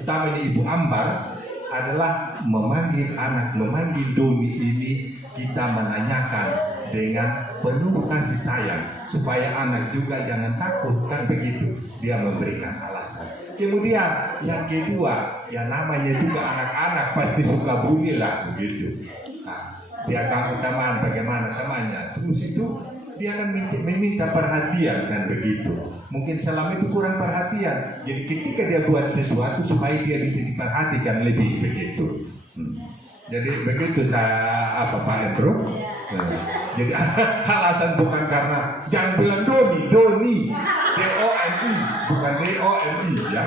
utamanya Ibu Ambar, adalah memanggil anak, memanggil Doni ini, kita menanyakan dengan penuh kasih sayang supaya anak juga jangan takut kan begitu. Dia memberikan alasan. Kemudian yang kedua, ya namanya juga anak-anak pasti suka bully lah begitu. Nah, dia ganggu teman, bagaimana temannya, terus itu dia akan meminta perhatian kan begitu. Mungkin selama itu kurang perhatian. Jadi ketika dia buat sesuatu supaya dia bisa diperhatikan lebih begitu. Jadi begitu saya Pak Endro. Jadi alasan bukan karena jangan bilang Doni, D-O-N-I, bukan D-O-N-I ya.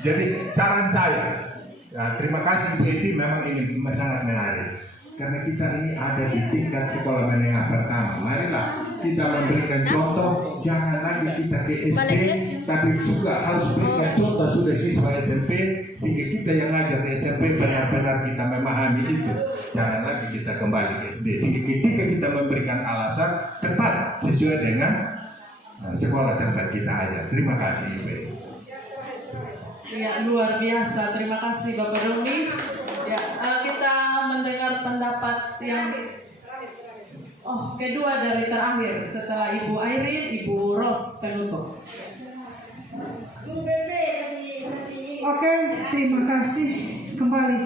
Jadi saran saya, terima kasih Bu Eti, memang ini sangat menarik. Karena kita ini ada di tingkat sekolah menengah pertama. Marilah kita memberikan contoh, jangan lagi kita ke SD, tapi juga harus berikan contoh sudah siswa SMP, sehingga kita yang ngajar di SMP benar-benar kita memahami itu. Jangan lagi kita kembali ke SD, sehingga ketika kita memberikan alasan tepat sesuai dengan sekolah tempat kita aja. Terima kasih Ibu. Ya, luar biasa. Terima kasih Bapak Doni. Ya, kita mendengar pendapat yang kedua dari terakhir setelah Ibu Airin, Ibu Ros penutup. Oke, terima kasih kembali.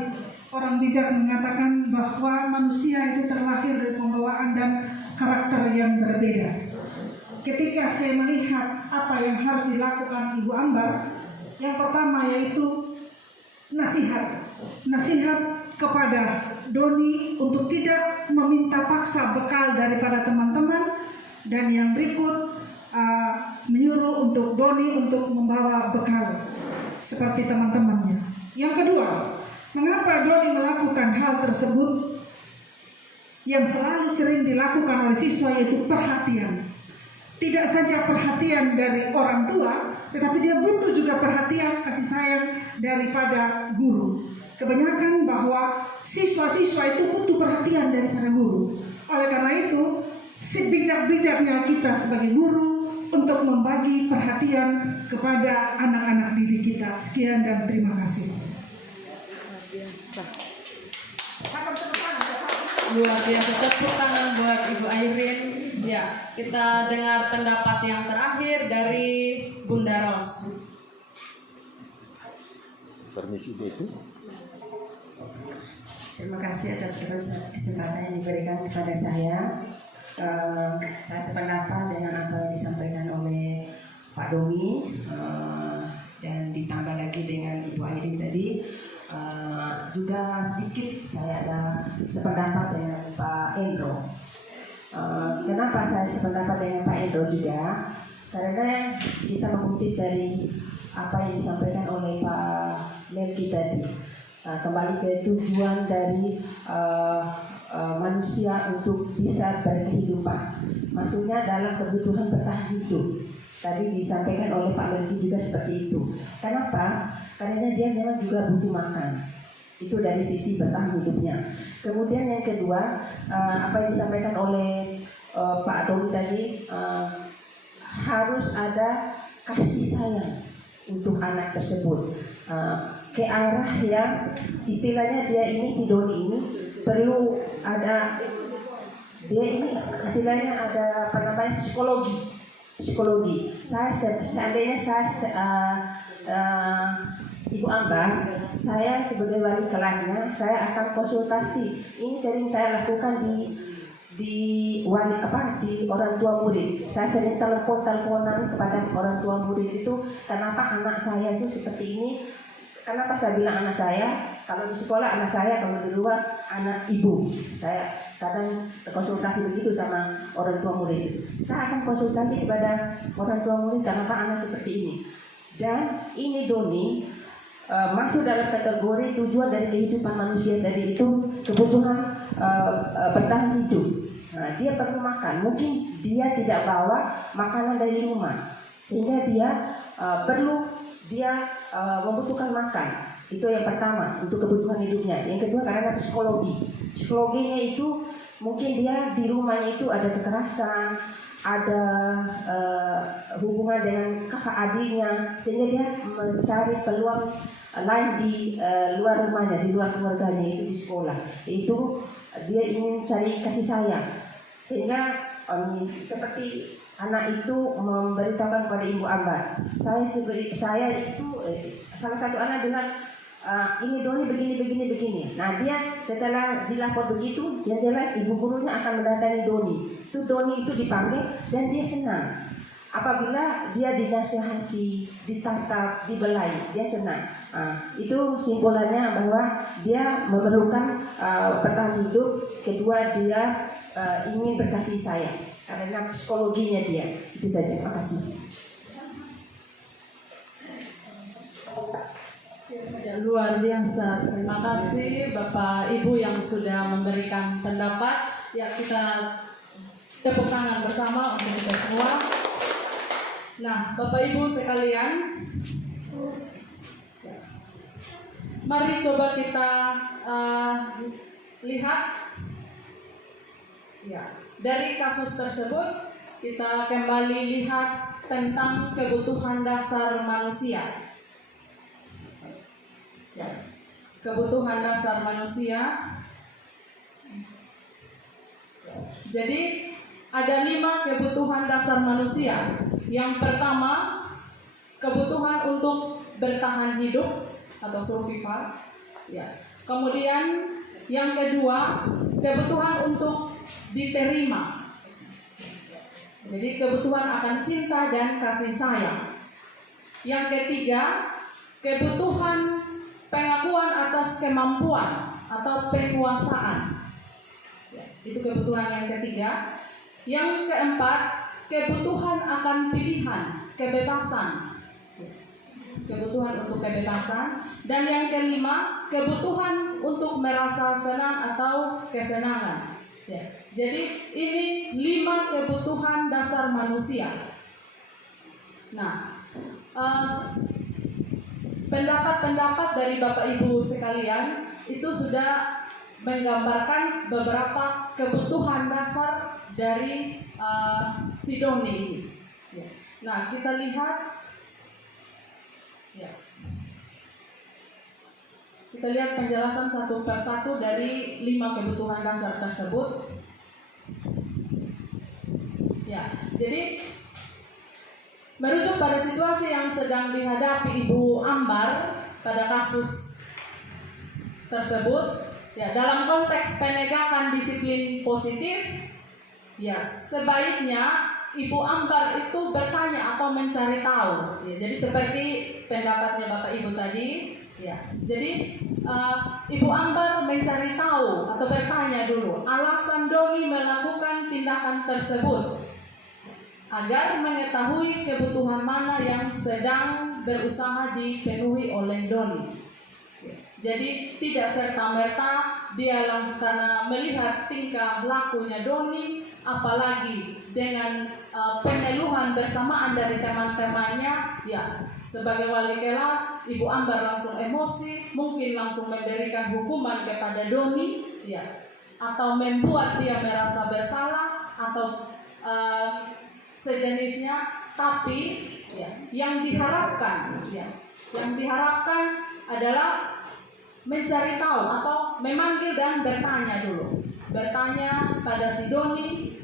orang bijak mengatakan bahwa manusia itu terlahir dari pembawaan dan karakter yang berbeda. Ketika saya melihat apa yang harus dilakukan Ibu Ambar, yang pertama yaitu nasihat kepada Doni untuk tidak meminta paksa bekal daripada teman-teman, dan yang berikut menyuruh untuk Doni untuk membawa bekal seperti teman-temannya. Yang kedua, mengapa Doni melakukan hal tersebut? Yang selalu sering dilakukan oleh siswa yaitu perhatian. Tidak saja perhatian dari orang tua, tetapi dia butuh juga perhatian, kasih sayang daripada guru. Kebanyakan bahwa siswa-siswa itu butuh perhatian daripada guru. Oleh karena itu, sebijak-bijaknya kita sebagai guru untuk membagi perhatian kepada anak-anak didik kita. Sekian dan terima kasih. Luar biasa, tepuk tangan buat Ibu Airin. Ya, kita dengar pendapat yang terakhir dari Bunda Ros. Permisi itu. Terima kasih atas kesempatan yang diberikan kepada saya. Saya sependapat dengan apa yang disampaikan oleh Pak Domi, dan ditambah lagi dengan Ibu Airin tadi. Juga sedikit saya ada sependapat dengan Pak Endro. Kenapa saya sependapat dengan Pak Endro juga? Karena kita mengutip dari apa yang disampaikan oleh Pak Melki tadi. Kembali ke tujuan dari manusia untuk bisa berkehidupan. Maksudnya dalam kebutuhan bertahan hidup. Tadi disampaikan oleh Pak Melki juga seperti itu. Kenapa? Karena dia memang juga butuh makan. Itu dari sisi bertahan hidupnya. Kemudian yang kedua, apa yang disampaikan oleh Pak Domi tadi, harus ada kasih sayang untuk anak tersebut. Ke arah yang istilahnya dia ini, si Doni ini perlu ada, dia ini istilahnya ada apa namanya, psikologi. Seandainya Ibu Ambar, saya sebagai wali kelasnya, saya akan konsultasi. Ini sering saya lakukan di orang tua murid. Saya sering teleponan kepada orang tua murid itu, kenapa anak saya itu seperti ini. Kenapa saya bilang anak saya? Kalau di sekolah anak saya, kalau di luar anak ibu. Saya kadang konsultasi begitu sama orang tua murid. Saya akan konsultasi kepada orang tua murid, kenapa anak seperti ini. Dan ini Doni masuk dalam kategori tujuan dari kehidupan manusia tadi itu kebutuhan bertahan hidup. Nah, dia perlu makan. Mungkin dia tidak bawa makanan dari rumah, sehingga dia membutuhkan makan. Itu yang pertama untuk kebutuhan hidupnya. Yang kedua karena psikologinya itu mungkin dia di rumahnya itu ada kekerasan, ada hubungan dengan kakak adiknya, sehingga dia mencari peluang lain di luar rumahnya, di luar keluarganya, itu di sekolah. Itu dia ingin cari kasih sayang, sehingga seperti anak itu memberitahukan kepada Ibu Ambar, saya itu salah satu anak bilang, ini Doni begini. Nah, dia setelah dilapor begitu, yang jelas ibu gurunya akan mendatangi Doni. Itu Doni itu dipanggil dan dia senang. Apabila dia dinasihati, ditangkap, dibelai, dia senang. Itu simpulannya bahwa dia memerlukan bertahan hidup. Kedua, dia ingin berkasih sayang karena psikologinya dia. Itu saja. Terima kasih. Ya, luar biasa. Terima kasih Bapak Ibu yang sudah memberikan pendapat. Ya, kita tepuk tangan bersama untuk kita semua. Nah, Bapak Ibu sekalian, mari coba kita lihat. Ya, dari kasus tersebut kita kembali lihat tentang kebutuhan dasar manusia. Ya, kebutuhan dasar manusia. Jadi ada 5 kebutuhan dasar manusia. Yang pertama, kebutuhan untuk bertahan hidup atau survival. Ya. Kemudian yang kedua, kebutuhan untuk diterima. Jadi kebutuhan akan cinta dan kasih sayang. Yang ketiga, kebutuhan pengakuan atas kemampuan atau penguasaan. Ya, itu kebutuhan yang ketiga. Yang keempat, kebutuhan akan pilihan, kebebasan. Kebutuhan untuk kebebasan. Dan yang kelima, kebutuhan untuk merasa senang atau kesenangan. Ya, jadi ini 5 kebutuhan dasar manusia. Nah, pendapat-pendapat dari Bapak Ibu sekalian itu sudah menggambarkan beberapa kebutuhan dasar dari si Doni ini. Ya. Nah, kita lihat, ya. Kita lihat penjelasan satu persatu dari 5 kebutuhan dasar tersebut. Ya, jadi merujuk pada situasi yang sedang dihadapi Ibu Ambar pada kasus tersebut, ya, dalam konteks penegakan disiplin positif, ya, sebaiknya Ibu Ambar itu bertanya atau mencari tahu. Ya, jadi seperti pendapatnya Bapak Ibu tadi, ya. Jadi Ibu Ambar mencari tahu atau bertanya dulu alasan Doni melakukan tindakan tersebut, agar mengetahui kebutuhan mana yang sedang berusaha dipenuhi oleh Doni. Jadi tidak serta-merta dia langsung karena melihat tingkah lakunya Doni, apalagi dengan penyeluhan bersamaan dari teman-temannya, ya, sebagai wali kelas Ibu Ambar langsung emosi, mungkin langsung memberikan hukuman kepada Doni, ya, atau membuat dia merasa bersalah atau sejenisnya. Tapi ya, yang diharapkan adalah mencari tahu atau memanggil dan bertanya dulu, bertanya pada si Doni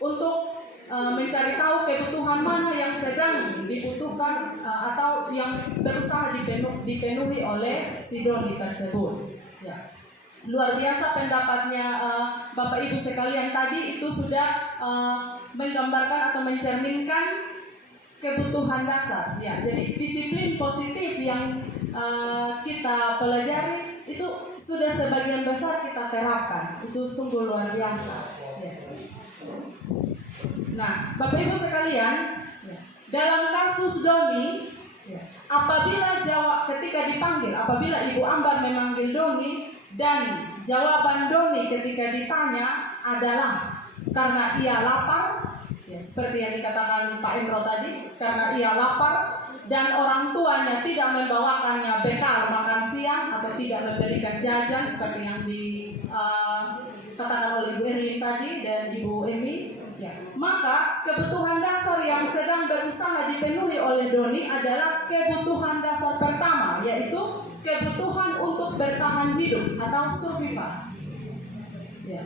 untuk mencari tahu kebutuhan mana yang sedang dibutuhkan atau yang berusaha dipenuhi oleh si Doni tersebut. Ya. Luar biasa pendapatnya Bapak Ibu sekalian tadi itu sudah menggambarkan atau mencerminkan kebutuhan dasar. Ya, jadi disiplin positif yang kita pelajari itu sudah sebagian besar kita terapkan. Itu sungguh luar biasa. Ya. Nah, Bapak Ibu sekalian, ya, dalam kasus Doni, ya, ketika dipanggil, apabila Ibu Ambar memanggil Doni dan jawaban Doni ketika ditanya adalah karena ia lapar, ya, seperti yang dikatakan Pak Imro tadi, karena ia lapar dan orang tuanya tidak membawakannya bekal makan siang atau tidak memberikan jajan seperti yang dikatakan oleh Ibu Erlin tadi dan Ibu Emi, ya, maka kebutuhan dasar yang sedang berusaha dipenuhi oleh Doni adalah kebutuhan dasar pertama, yaitu kebutuhan untuk bertahan hidup atau survival. Ya.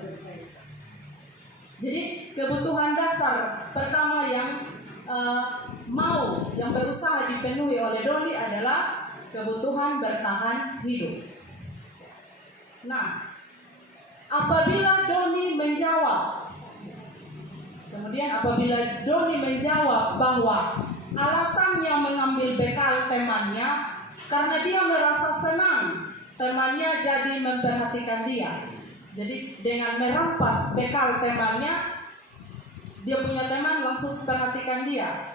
Jadi kebutuhan dasar pertama yang yang berusaha dipenuhi oleh Doni adalah kebutuhan bertahan hidup. Nah, apabila Doni menjawab bahwa alasannya mengambil bekal temannya karena dia merasa senang temannya jadi memperhatikan dia. Jadi dengan merampas bekal temannya, dia punya teman langsung perhatikan dia.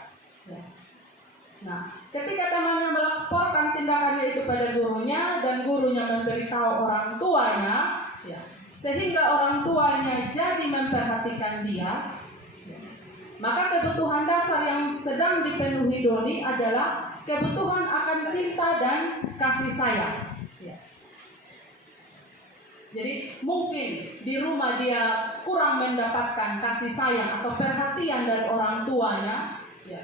Nah, ketika temannya melaporkan tindakannya itu pada gurunya dan gurunya memberitahu orang tuanya, ya, sehingga orang tuanya jadi memperhatikan dia, ya, maka kebutuhan dasar yang sedang dipenuhi Doni adalah kebutuhan akan cinta dan kasih sayang. Jadi mungkin di rumah dia kurang mendapatkan kasih sayang atau perhatian dari orang tuanya, ya.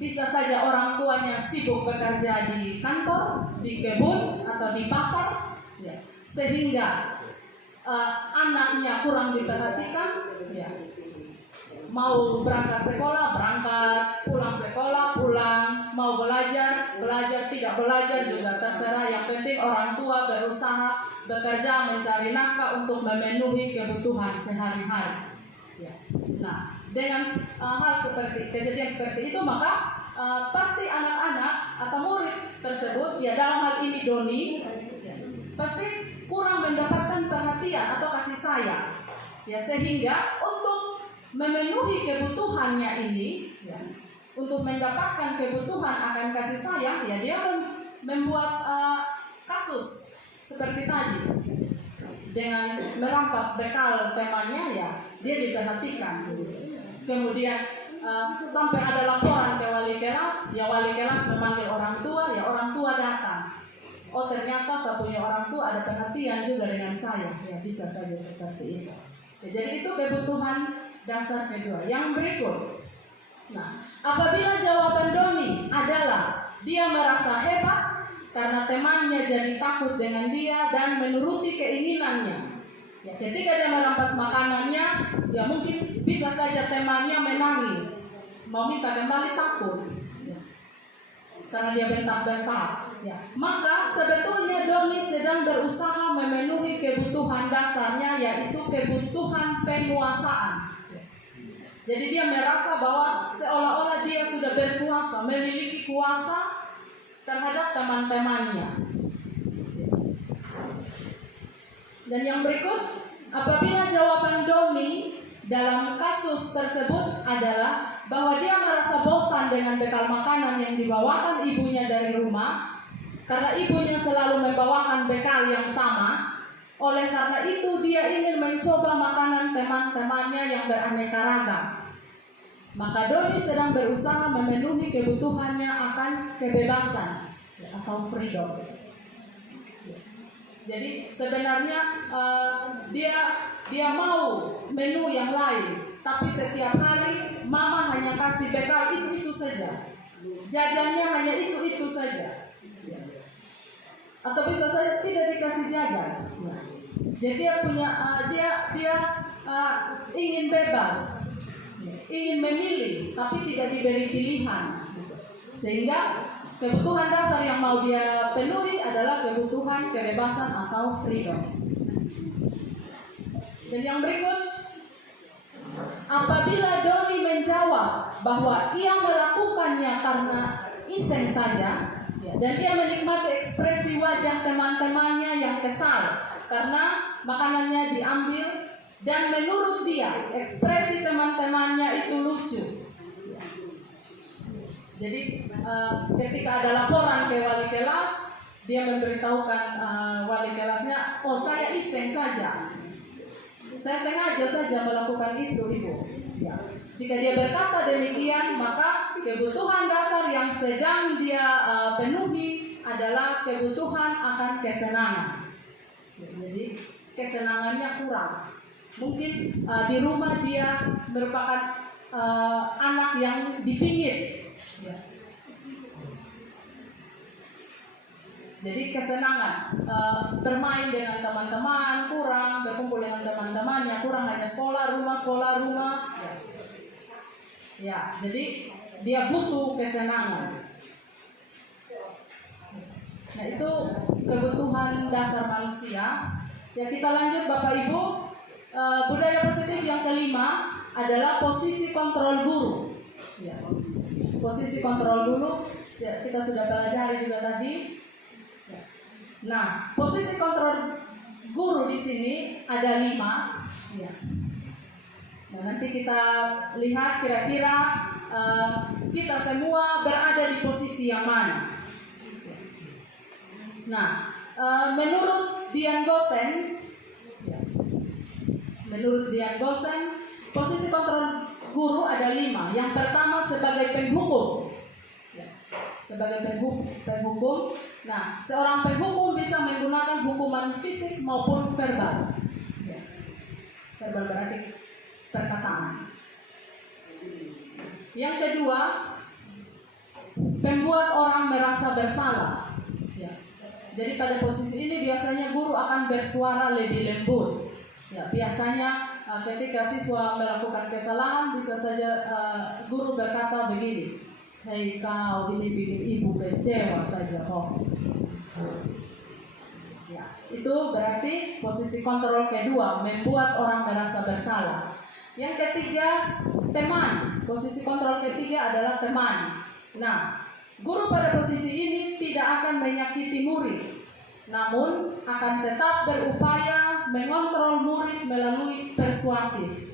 Bisa saja orang tuanya sibuk bekerja di kantor, di kebun atau di pasar, ya. Sehingga anaknya kurang diperhatikan, ya. Mau berangkat sekolah, berangkat, pulang sekolah, pulang, mau belajar, tidak belajar juga terserah. Yang penting orang tua berusaha bekerja mencari nafkah untuk memenuhi kebutuhan sehari-hari. Ya. Nah, dengan hal seperti kejadian seperti itu, maka pasti anak-anak atau murid tersebut, ya dalam hal ini Doni, ya, pasti kurang mendapatkan perhatian atau kasih sayang. Ya, sehingga untuk memenuhi kebutuhannya ini, ya, untuk mendapatkan kebutuhan akan kasih sayang, ya dia membuat kasus seperti tadi. Dengan merampas bekal temannya, ya dia diperhatikan. Kemudian sampai ada laporan ke wali kelas, ya wali kelas memanggil orang tua, ya orang tua datang. Oh ternyata saya punya orang tua ada perhatian juga dengan saya, ya bisa saja seperti itu. Ya, jadi itu kebutuhan dasar kedua. Yang berikut, nah apabila jawaban Doni adalah dia merasa hebat karena temannya jadi takut dengan dia dan menuruti keinginannya. Ya, ketika dia merampas makanannya, ya mungkin bisa saja temannya menangis, mau minta kembali takut, ya, karena dia bentak-bentak. Ya, maka sebetulnya Doni sedang berusaha memenuhi kebutuhan dasarnya, yaitu kebutuhan penguasaan. Ya. Jadi dia merasa bahwa seolah-olah dia sudah berkuasa, memiliki kuasa terhadap teman-temannya. Dan yang berikut, apabila jawaban Doni dalam kasus tersebut adalah bahwa dia merasa bosan dengan bekal makanan yang dibawakan ibunya dari rumah, karena ibunya selalu membawakan bekal yang sama, oleh karena itu dia ingin mencoba makanan teman-temannya yang beraneka ragam. Maka Doni sedang berusaha memenuhi kebutuhannya akan kebebasan atau freedom. Jadi sebenarnya dia mau menu yang lain, tapi setiap hari mama hanya kasih bekal itu saja, jajannya hanya itu saja, atau bisa saja tidak dikasih jajan. Jadi dia punya ingin bebas, ingin memilih, tapi tidak diberi pilihan, sehingga kebutuhan dasar yang mau dia penuhi adalah kebutuhan kebebasan atau freedom. Dan yang berikut, apabila Doni menjawab bahwa ia melakukannya karena iseng saja, ya, dan dia menikmati ekspresi wajah teman-temannya yang kesal karena makanannya diambil, dan menurut dia ekspresi teman-temannya itu lucu. Jadi ketika ada laporan ke wali kelas, dia memberitahukan wali kelasnya, oh saya iseng saja, saya sengaja saja melakukan itu, Ibu. Ya. Jika dia berkata demikian, maka kebutuhan dasar yang sedang dia penuhi adalah kebutuhan akan kesenangan. Jadi kesenangannya kurang. Mungkin di rumah dia merupakan anak yang dipingit. Ya. Jadi kesenangan bermain dengan teman-teman kurang, berkumpul dengan teman-temannya kurang, hanya sekolah rumah. Ya, jadi dia butuh kesenangan. Nah itu kebutuhan dasar manusia. Ya kita lanjut Bapak Ibu. Budaya positif yang kelima adalah posisi kontrol guru. Ya. Posisi kontrol guru, ya, kita sudah pelajari juga tadi. Ya. Nah, posisi kontrol guru di sini ada 5. Ya. Nah, nanti kita lihat kira-kira kita semua berada di posisi yang mana. Nah, menurut Dian Gosen, ya, posisi kontrol guru ada 5. Yang pertama sebagai penghukum. Ya, sebagai penghukum. Nah, seorang penghukum bisa menggunakan hukuman fisik maupun verbal. Ya. Verbal berarti perkataan. Yang kedua, membuat orang merasa bersalah. Ya. Jadi pada posisi ini biasanya guru akan bersuara lebih lembut. Ya, biasanya ketika siswa melakukan kesalahan bisa saja guru berkata begini, hei kau, ini bikin ibu kecewa saja kok. Ya, itu berarti posisi kontrol kedua, membuat orang merasa bersalah. Yang ketiga, teman. Posisi kontrol ketiga adalah teman. Nah, guru pada posisi ini tidak akan menyakiti murid, namun akan tetap berupaya mengontrol murid melalui persuasif.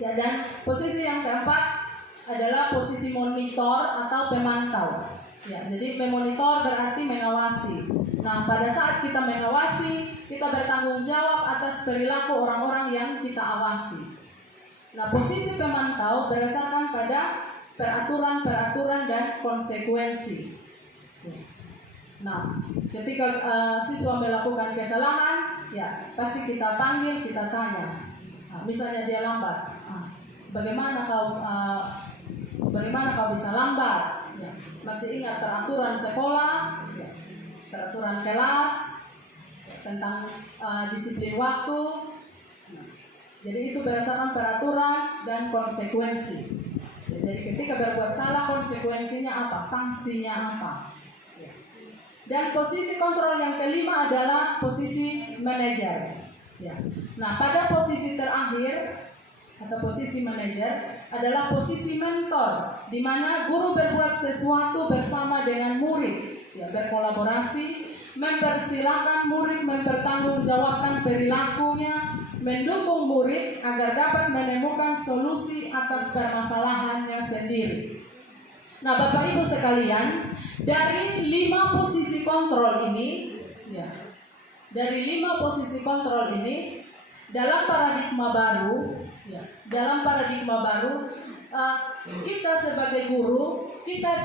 Ya, dan posisi yang keempat adalah posisi monitor atau pemantau. Ya, jadi memonitor berarti mengawasi. Nah, pada saat kita mengawasi, kita bertanggung jawab atas perilaku orang-orang yang kita awasi. Nah, posisi pemantau berdasarkan pada peraturan-peraturan dan konsekuensi. Nah, ketika siswa melakukan kesalahan, ya pasti kita panggil, kita tanya. Nah, misalnya dia lambat, bagaimana kau bisa lambat? Ya, masih ingat peraturan sekolah, ya, peraturan kelas, ya, tentang disiplin waktu. Nah, jadi itu berdasarkan peraturan dan konsekuensi. Ya, jadi ketika berbuat salah, konsekuensinya apa? Sanksinya apa? Ya. Dan posisi kontrol yang kelima adalah posisi manajer. Ya. Nah, pada posisi terakhir atau posisi manajer adalah posisi mentor, di mana guru berbuat sesuatu bersama dengan murid, ya, berkolaborasi, mempersilahkan murid mempertanggungjawabkan perilakunya, mendukung murid agar dapat menemukan solusi atas permasalahannya sendiri. Nah, Bapak Ibu sekalian, dari 5 posisi kontrol ini, ya, dalam paradigma baru, ya, kita sebagai guru, kita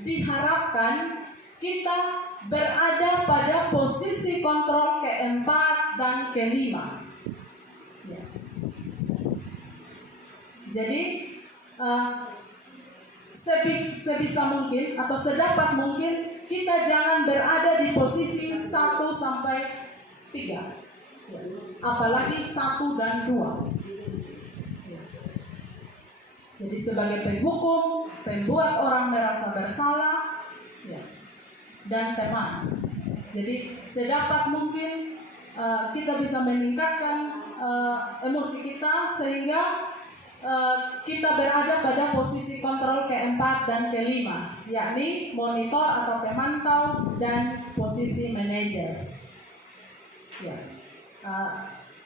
diharapkan kita berada pada posisi kontrol keempat dan kelima. Ya. Jadi sebisa mungkin atau sedapat mungkin kita jangan berada di posisi 1 sampai 3, ya. Apalagi 1 dan 2. Ya. Jadi sebagai penghukum, pembuat orang merasa bersalah, ya, dan teman. Jadi sedapat mungkin kita bisa meningkatkan emosi kita sehingga kita berada pada posisi kontrol keempat dan kelima, yakni monitor atau pemantau dan posisi manajer. Ya.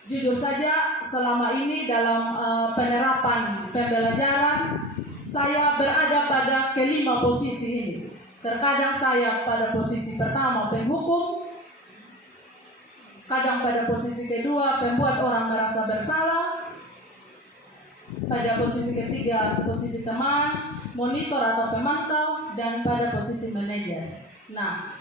Jujur saja selama ini dalam penerapan pembelajaran saya berada pada kelima posisi ini. Terkadang saya pada posisi pertama penghukum, kadang pada posisi kedua pembuat orang merasa bersalah, pada posisi ketiga posisi teman, monitor atau pemantau, dan pada posisi manajer. Nah,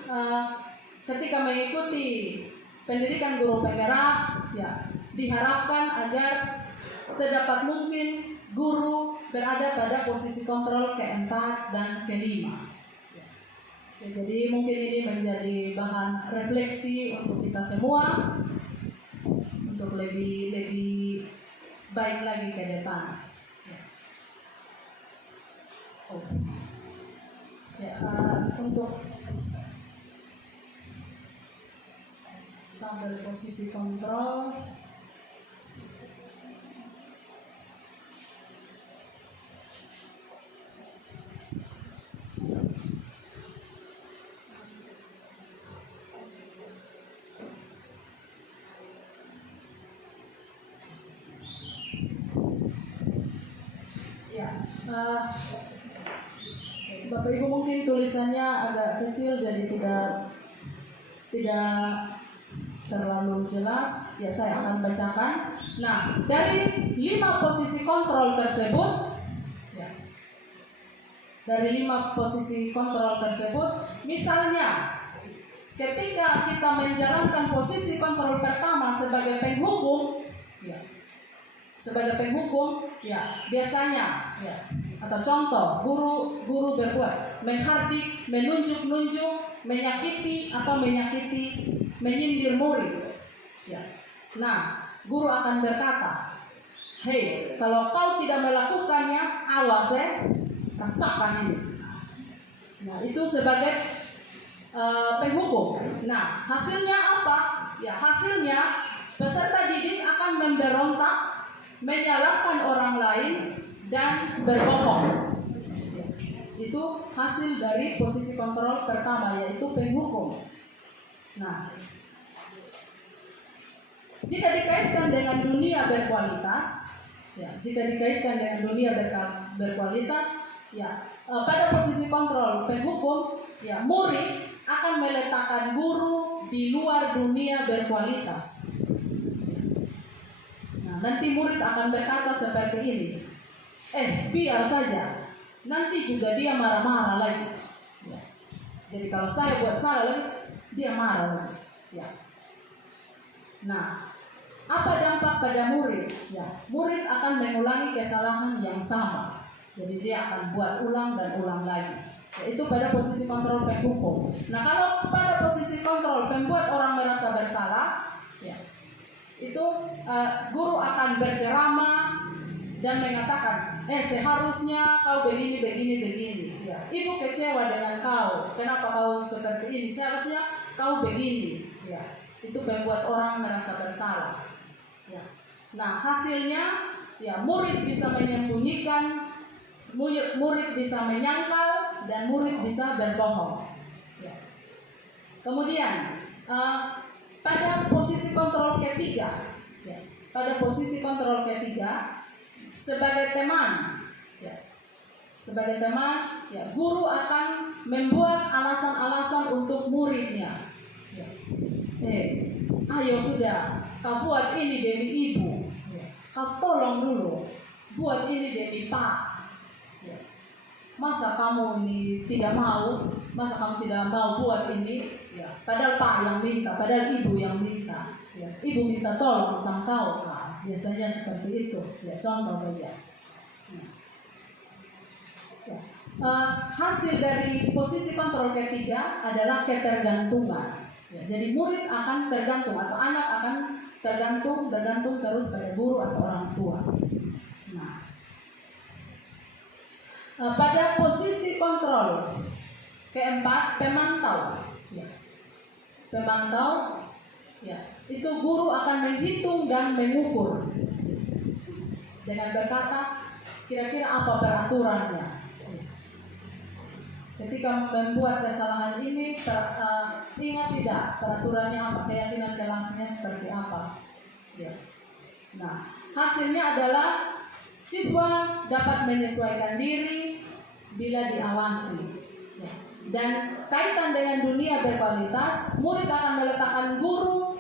ketika mengikuti pendidikan guru penggerak, ya, diharapkan agar sedapat mungkin guru berada pada posisi kontrol keempat dan kelima. Ya, jadi mungkin ini menjadi bahan refleksi untuk kita semua untuk lebih baik lagi ke depan. Ya. Untuk kita berposisi kontrol. Bapak Ibu mungkin tulisannya agak kecil jadi tidak terlalu jelas, ya saya akan bacakan. Nah, dari 5 posisi kontrol tersebut, ya, misalnya ketika kita menjalankan posisi kontrol pertama sebagai penghukum, ya, biasanya, ya, atau contoh guru berbuat menghardik, menunjuk, menyakiti, menyindir murid. Ya. Nah, guru akan berkata, Hei, kalau kau tidak melakukannya, awas rasakan ini. Nah, itu sebagai penghukum. Nah, hasilnya apa? Ya, hasilnya peserta didik akan memberontak, menyalahkan orang lain, dan berbohong. Itu hasil dari posisi kontrol pertama, yaitu penghukum. Nah, jika dikaitkan dengan dunia berkualitas, pada posisi kontrol penghukum, murid akan meletakkan guru di luar dunia berkualitas. Nah, nanti murid akan berkata seperti ini, biar saja, nanti juga dia marah-marah lagi. Jadi kalau saya buat salah lagi, dia marah lagi. Nah, apa dampak pada murid? Murid akan mengulangi kesalahan yang sama. Jadi dia akan buat ulang dan ulang lagi. Itu pada posisi kontrol penghukum. Nah, kalau pada posisi kontrol pembuat orang merasa bersalah, itu guru akan berceramah dan mengatakan, seharusnya kau begini. Ibu kecewa dengan kau. Kenapa kau seperti ini? Seharusnya kau begini. Itu membuat orang merasa bersalah. Nah, hasilnya murid bisa menyembunyikan, murid bisa menyangkal, dan murid bisa berbohong. Kemudian pada posisi kontrol ketiga, sebagai teman, guru akan membuat alasan-alasan untuk muridnya. Ayo sudah, kau buat ini demi ibu. Kau tolong dulu, buat ini demi pak. Masa kamu ini tidak mau? Masa kamu tidak mau buat ini? Padahal pak yang minta, padahal ibu yang minta. Ibu minta tolong sama kau. Nah, biasanya seperti itu. Contoh saja. Hasil dari posisi kontrol ketiga adalah ketergantungan. Jadi murid akan tergantung atau anak akan tergantung terus pada guru atau orang tua. Nah, pada posisi kontrol keempat, pemantau. Itu guru akan menghitung dan mengukur dengan berkata, kira-kira apa peraturannya. Ketika membuat kesalahan ini, ingat tidak peraturannya apa, keyakinan kelasnya seperti apa. Nah, hasilnya adalah siswa dapat menyesuaikan diri bila diawasi. Dan kaitan dengan dunia berkualitas, murid akan meletakkan guru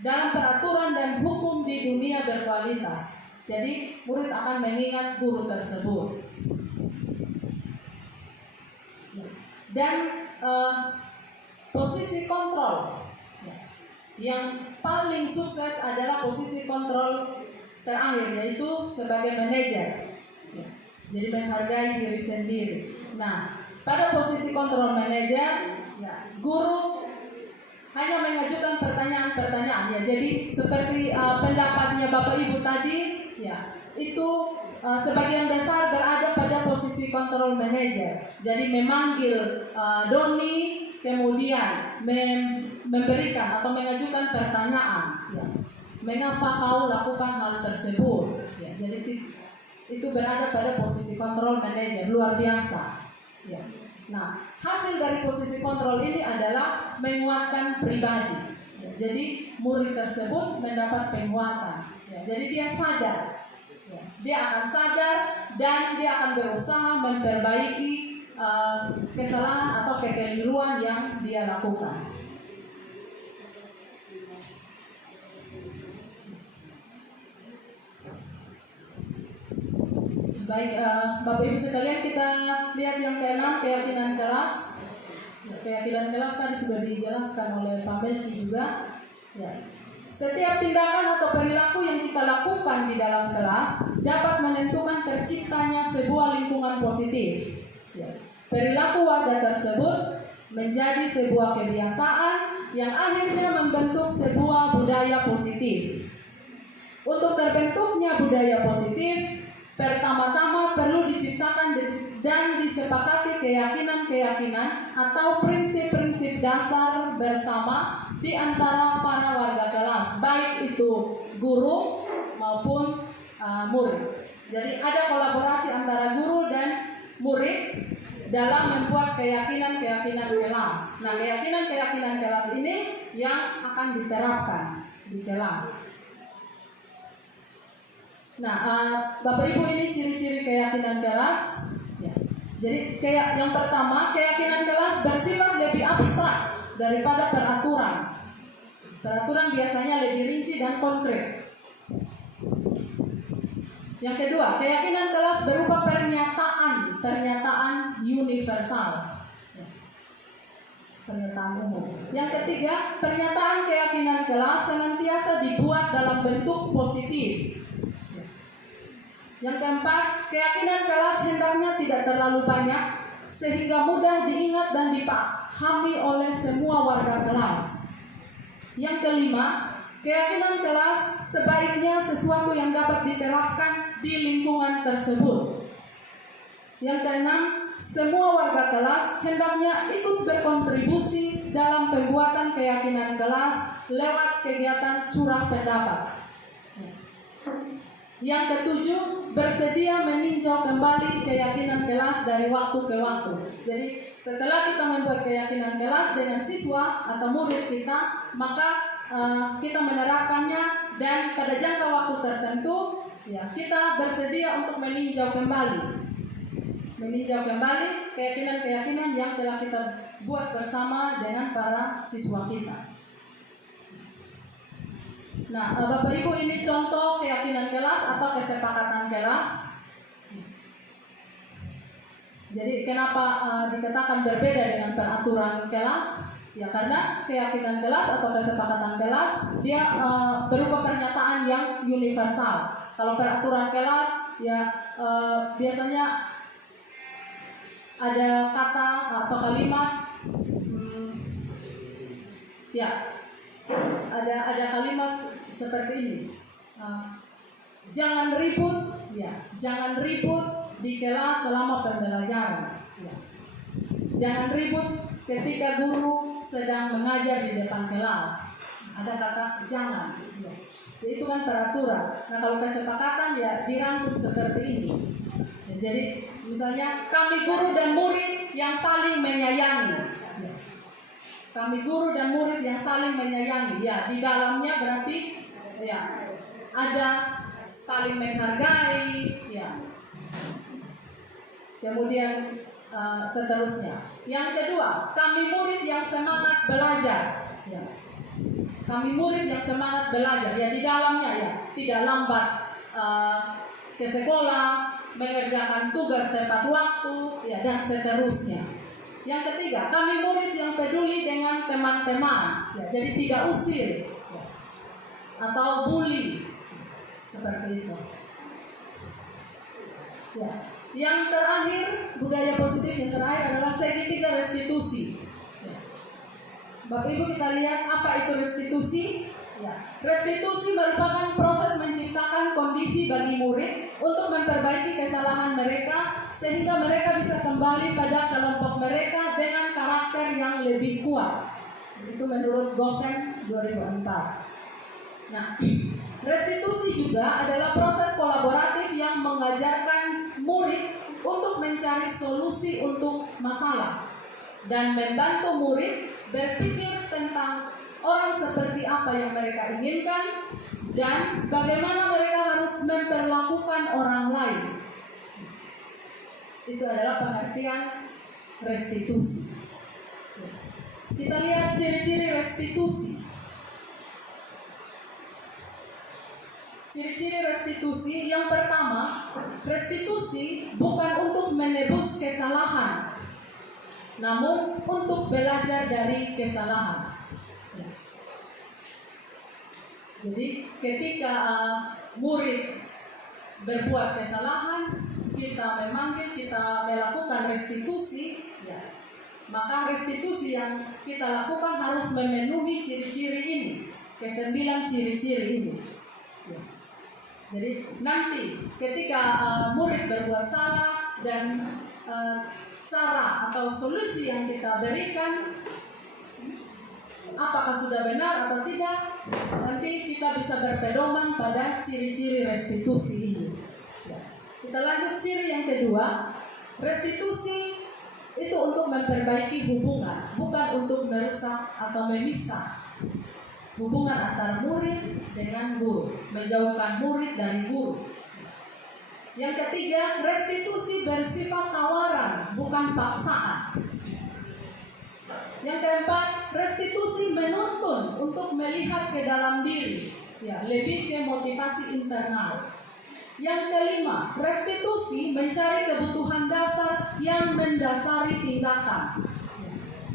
dalam peraturan dan hukum di dunia berkualitas. Jadi murid akan mengingat guru tersebut. Dan posisi kontrol yang paling sukses adalah posisi kontrol terakhir, yaitu sebagai manajer. Jadi menghargai diri sendiri. Nah, pada posisi kontrol manajer, guru hanya mengajukan pertanyaan-pertanyaan. Jadi seperti pendapatnya Bapak Ibu tadi, itu sebagian besar berada pada posisi kontrol manager. Jadi memanggil Doni, kemudian memberikan atau mengajukan pertanyaan. Mengapa kau lakukan hal tersebut? Jadi itu berada pada posisi kontrol manager, luar biasa. Nah, hasil dari posisi kontrol ini adalah menguatkan pribadi. Jadi murid tersebut mendapat penguatan. Jadi dia sadar. Dia akan sadar dan dia akan berusaha memperbaiki kesalahan atau kekeliruan yang dia lakukan. Baik, Bapak Ibu sekalian, kita lihat yang keenam, keyakinan kelas. Keyakinan kelas tadi sudah dijelaskan oleh Pak Melki juga. Setiap tindakan atau perilaku yang kita lakukan di dalam kelas dapat menentukan terciptanya sebuah lingkungan positif. Perilaku warga tersebut menjadi sebuah kebiasaan yang akhirnya membentuk sebuah budaya positif. Untuk terbentuknya budaya positif, pertama-tama perlu diciptakan dan disepakati keyakinan-keyakinan atau prinsip-prinsip dasar bersama di antara para warga kelas, baik itu guru maupun murid. Jadi ada kolaborasi antara guru dan murid dalam membuat keyakinan-keyakinan kelas. Nah, keyakinan-keyakinan kelas ini yang akan diterapkan di kelas. Nah, Bapak Ibu, ini ciri-ciri keyakinan kelas. Ya. Jadi yang pertama, keyakinan kelas bersifat lebih abstrak daripada peraturan. Peraturan biasanya lebih rinci dan konkret. Yang kedua, keyakinan kelas berupa pernyataan universal. Pernyataan umum. Yang ketiga, pernyataan keyakinan kelas senantiasa dibuat dalam bentuk positif. Yang keempat, keyakinan kelas hendaknya tidak terlalu banyak sehingga mudah diingat dan dipahami oleh semua warga kelas. Yang kelima, keyakinan kelas sebaiknya sesuatu yang dapat diterapkan di lingkungan tersebut. Yang keenam, semua warga kelas hendaknya ikut berkontribusi dalam pembuatan keyakinan kelas lewat kegiatan curah pendapat. Yang ketujuh, bersedia meninjau kembali keyakinan kelas dari waktu ke waktu. Jadi setelah kita membuat keyakinan kelas dengan siswa atau murid kita, maka kita menerapkannya dan pada jangka waktu tertentu, ya, kita bersedia untuk meninjau kembali keyakinan-keyakinan yang telah kita buat bersama dengan para siswa kita. Nah, Bapak Ibu, ini contoh keyakinan kelas atau kesepakatan kelas. Jadi kenapa dikatakan berbeda dengan peraturan kelas? Ya, karena keyakinan kelas atau kesepakatan kelas dia berupa pernyataan yang universal. Kalau peraturan kelas ya biasanya ada kata atau kalimat ya ada kalimat seperti ini. Jangan ribut di kelas selama pembelajaran. Ya. Jangan ribut ketika guru sedang mengajar di depan kelas. Ada kata jangan. Ya. Itu kan peraturan. Nah, kalau kesepakatan ya dirangkum seperti ini. Ya, jadi misalnya kami guru dan murid yang saling menyayangi. Ya. Kami guru dan murid yang saling menyayangi. Ya, di dalamnya berarti ya ada saling menghargai. Ya. Kemudian seterusnya. Yang kedua, kami murid yang semangat belajar. Ya. Kami murid yang semangat belajar. Ya, di dalamnya ya tidak lambat ke sekolah, mengerjakan tugas tepat waktu, ya, dan seterusnya. Yang ketiga, kami murid yang peduli dengan teman-teman. Ya, jadi tidak usir ya, atau bully seperti itu. Ya. Yang terakhir, budaya positif yang terakhir adalah segitiga restitusi. Ya. Bapak Ibu, kita lihat apa itu restitusi. Ya. Restitusi merupakan proses menciptakan kondisi bagi murid untuk memperbaiki kesalahan mereka sehingga mereka bisa kembali pada kelompok mereka dengan karakter yang lebih kuat. Itu menurut Gosen 2004. Nah, restitusi juga adalah proses kolaboratif yang mengajarkan murid untuk mencari solusi untuk masalah dan membantu murid berpikir tentang orang seperti apa yang mereka inginkan dan bagaimana mereka harus memperlakukan orang lain. Itu adalah pengertian restitusi. Kita lihat ciri-ciri restitusi. Ciri-ciri restitusi yang pertama, restitusi bukan untuk menebus kesalahan, namun untuk belajar dari kesalahan. Jadi ketika murid berbuat kesalahan, kita melakukan restitusi, ya, maka restitusi yang kita lakukan harus memenuhi ciri-ciri ini, ke-9 ciri-ciri ini. Ya. Jadi nanti ketika murid berbuat salah dan cara atau solusi yang kita berikan apakah sudah benar atau tidak, nanti kita bisa berpedoman pada ciri-ciri restitusi ini. Kita lanjut ciri yang kedua. Restitusi itu untuk memperbaiki hubungan, bukan untuk merusak atau memisah hubungan antara murid dengan guru, menjauhkan murid dari guru. Yang ketiga, restitusi bersifat tawaran, bukan paksaan. Yang keempat, restitusi menuntun untuk melihat ke dalam diri, ya, lebih ke motivasi internal. Yang kelima, restitusi mencari kebutuhan dasar yang mendasari tindakan.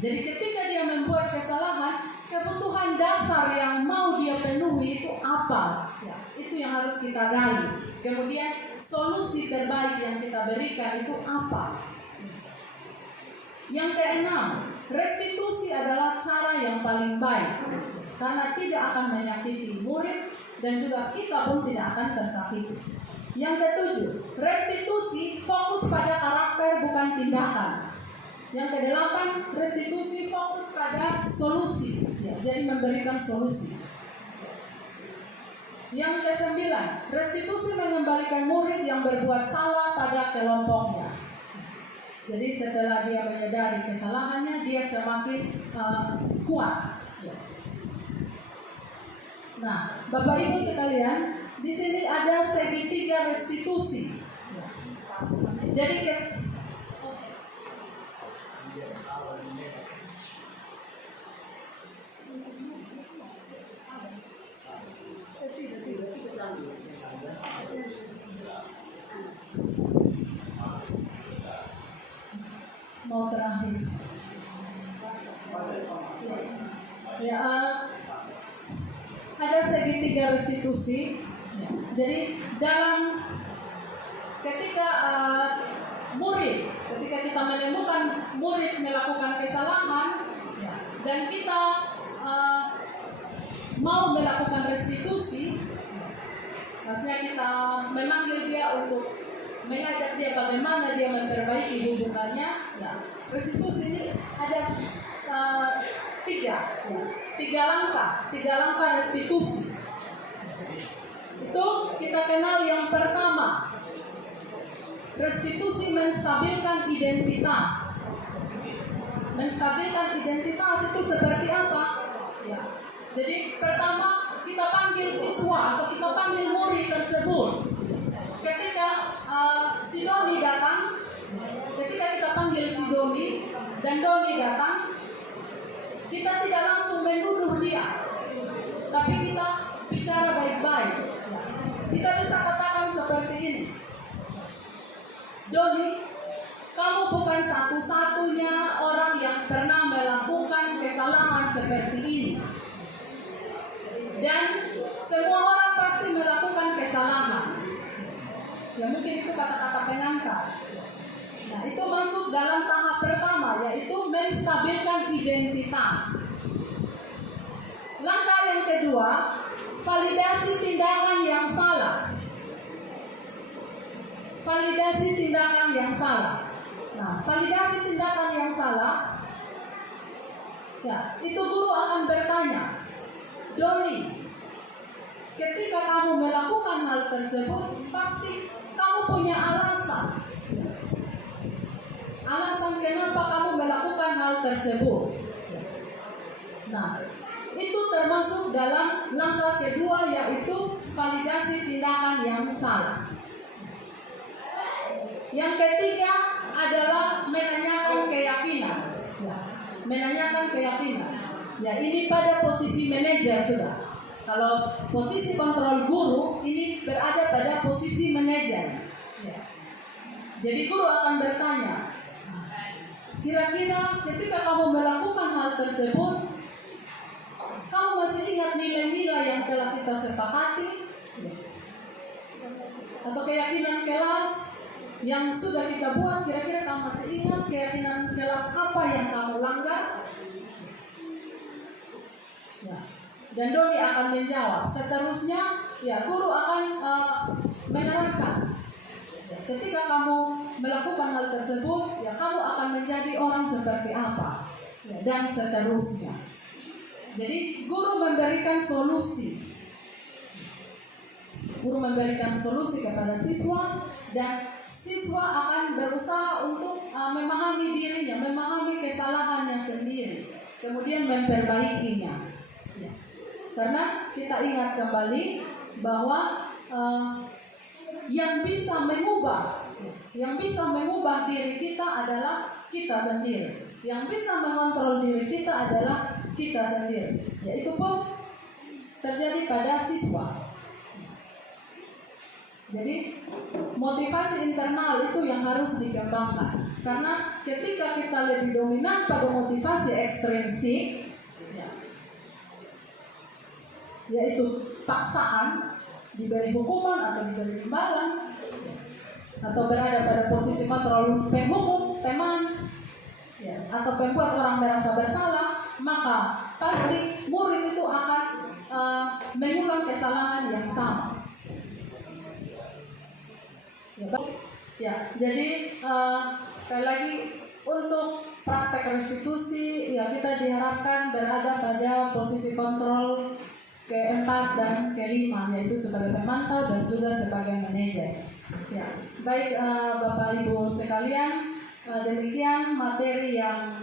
Jadi ketika dia membuat kesalahan, kebutuhan dasar yang mau dia penuhi itu apa? Ya, itu yang harus kita gali. Kemudian solusi terbaik yang kita berikan itu apa? Yang keenam, restitusi adalah cara yang paling baik karena tidak akan menyakiti murid dan juga kita pun tidak akan tersakiti. Yang ketujuh, restitusi fokus pada karakter bukan tindakan. Yang kedelapan, restitusi fokus pada solusi, ya, jadi memberikan solusi. Yang kesembilan, restitusi mengembalikan murid yang berbuat salah pada kelompoknya. Jadi setelah dia menyadari kesalahannya, dia semakin kuat. Nah, Bapak Ibu sekalian, di sini ada segitiga restitusi. Jadi mau terakhir. Ya, ada segitiga restitusi. Ya, jadi dalam ketika kita menemukan murid melakukan kesalahan, ya, dan kita mau melakukan restitusi, maksudnya kita memanggil dia untuk mengajak dia bagaimana dia memperbaiki hubungannya. Ya, restitusi ini ada tiga langkah restitusi. Itu kita kenal yang pertama, restitusi menstabilkan identitas. Menstabilkan identitas itu seperti apa? Ya, jadi pertama kita panggil siswa atau kita panggil murid tersebut. Ketika si Doni datang, ketika kita panggil si Doni dan Doni datang, kita tidak langsung menuduh dia, tapi kita bicara baik-baik. Kita bisa katakan seperti ini, Doni, kamu bukan satu-satunya orang yang pernah melakukan kesalahan seperti ini. Dan semua orang pasti melakukan kesalahan. Ya, mungkin itu kata-kata pengantar. Nah, itu masuk dalam tahap pertama, yaitu menstabilkan identitas. Langkah yang kedua, validasi tindakan yang salah. Validasi tindakan yang salah. Nah, validasi tindakan yang salah, ya, itu guru akan bertanya, Doni, ketika kamu melakukan hal tersebut, pasti kamu punya alasan. Alasan kenapa kamu melakukan hal tersebut. Nah, itu termasuk dalam langkah kedua, yaitu validasi tindakan yang salah. Yang ketiga adalah menanyakan keyakinan. Ya, menanyakan keyakinan. Ya, ini pada posisi manajer sudah. Kalau posisi kontrol guru, ini berada pada posisi manajer. Ya. Jadi guru akan bertanya, kira-kira ketika kamu melakukan hal tersebut, kamu masih ingat nilai-nilai yang telah kita sepakati? Atau keyakinan kelas yang sudah kita buat, kira-kira kamu masih ingat keyakinan kelas apa yang kamu langgar? Ya. Dan Doni akan menjawab. Seterusnya ya guru akan mengarahkan. Ketika kamu melakukan hal tersebut, ya kamu akan menjadi orang seperti apa, ya, dan seterusnya. Jadi guru memberikan solusi. Guru memberikan solusi kepada siswa, dan siswa akan berusaha untuk memahami dirinya, memahami kesalahannya sendiri, kemudian memperbaikinya. Ya. Karena kita ingat kembali bahwa yang bisa mengubah diri kita adalah kita sendiri. Yang bisa mengontrol diri kita adalah kita sendiri. Ya, itu pun terjadi pada siswa. Jadi motivasi internal itu yang harus dikembangkan. Karena ketika kita lebih dominan pada motivasi ekstrinsik, yaitu paksaan, diberi hukuman atau diberi imbalan, atau berada pada posisi kontrol penghukum, teman, ya, atau pembuat orang merasa bersalah, maka pasti murid itu akan mengulang kesalahan yang sama. Ya, jadi sekali lagi untuk praktek restitusi, ya kita diharapkan berada pada posisi kontrol keempat dan kelima, yaitu sebagai pemantau dan juga sebagai manajer. Ya, baik Bapak Ibu sekalian, demikian materi yang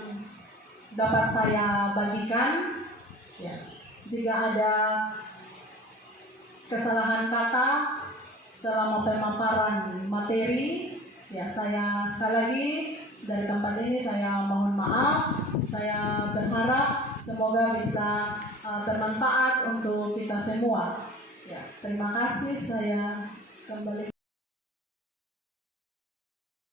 dapat saya bagikan. Ya, jika ada kesalahan kata selama pemaparan materi, ya saya sekali lagi dari tempat ini saya mohon maaf. Saya berharap semoga bisa bermanfaat untuk kita semua. Ya, terima kasih. Saya kembali.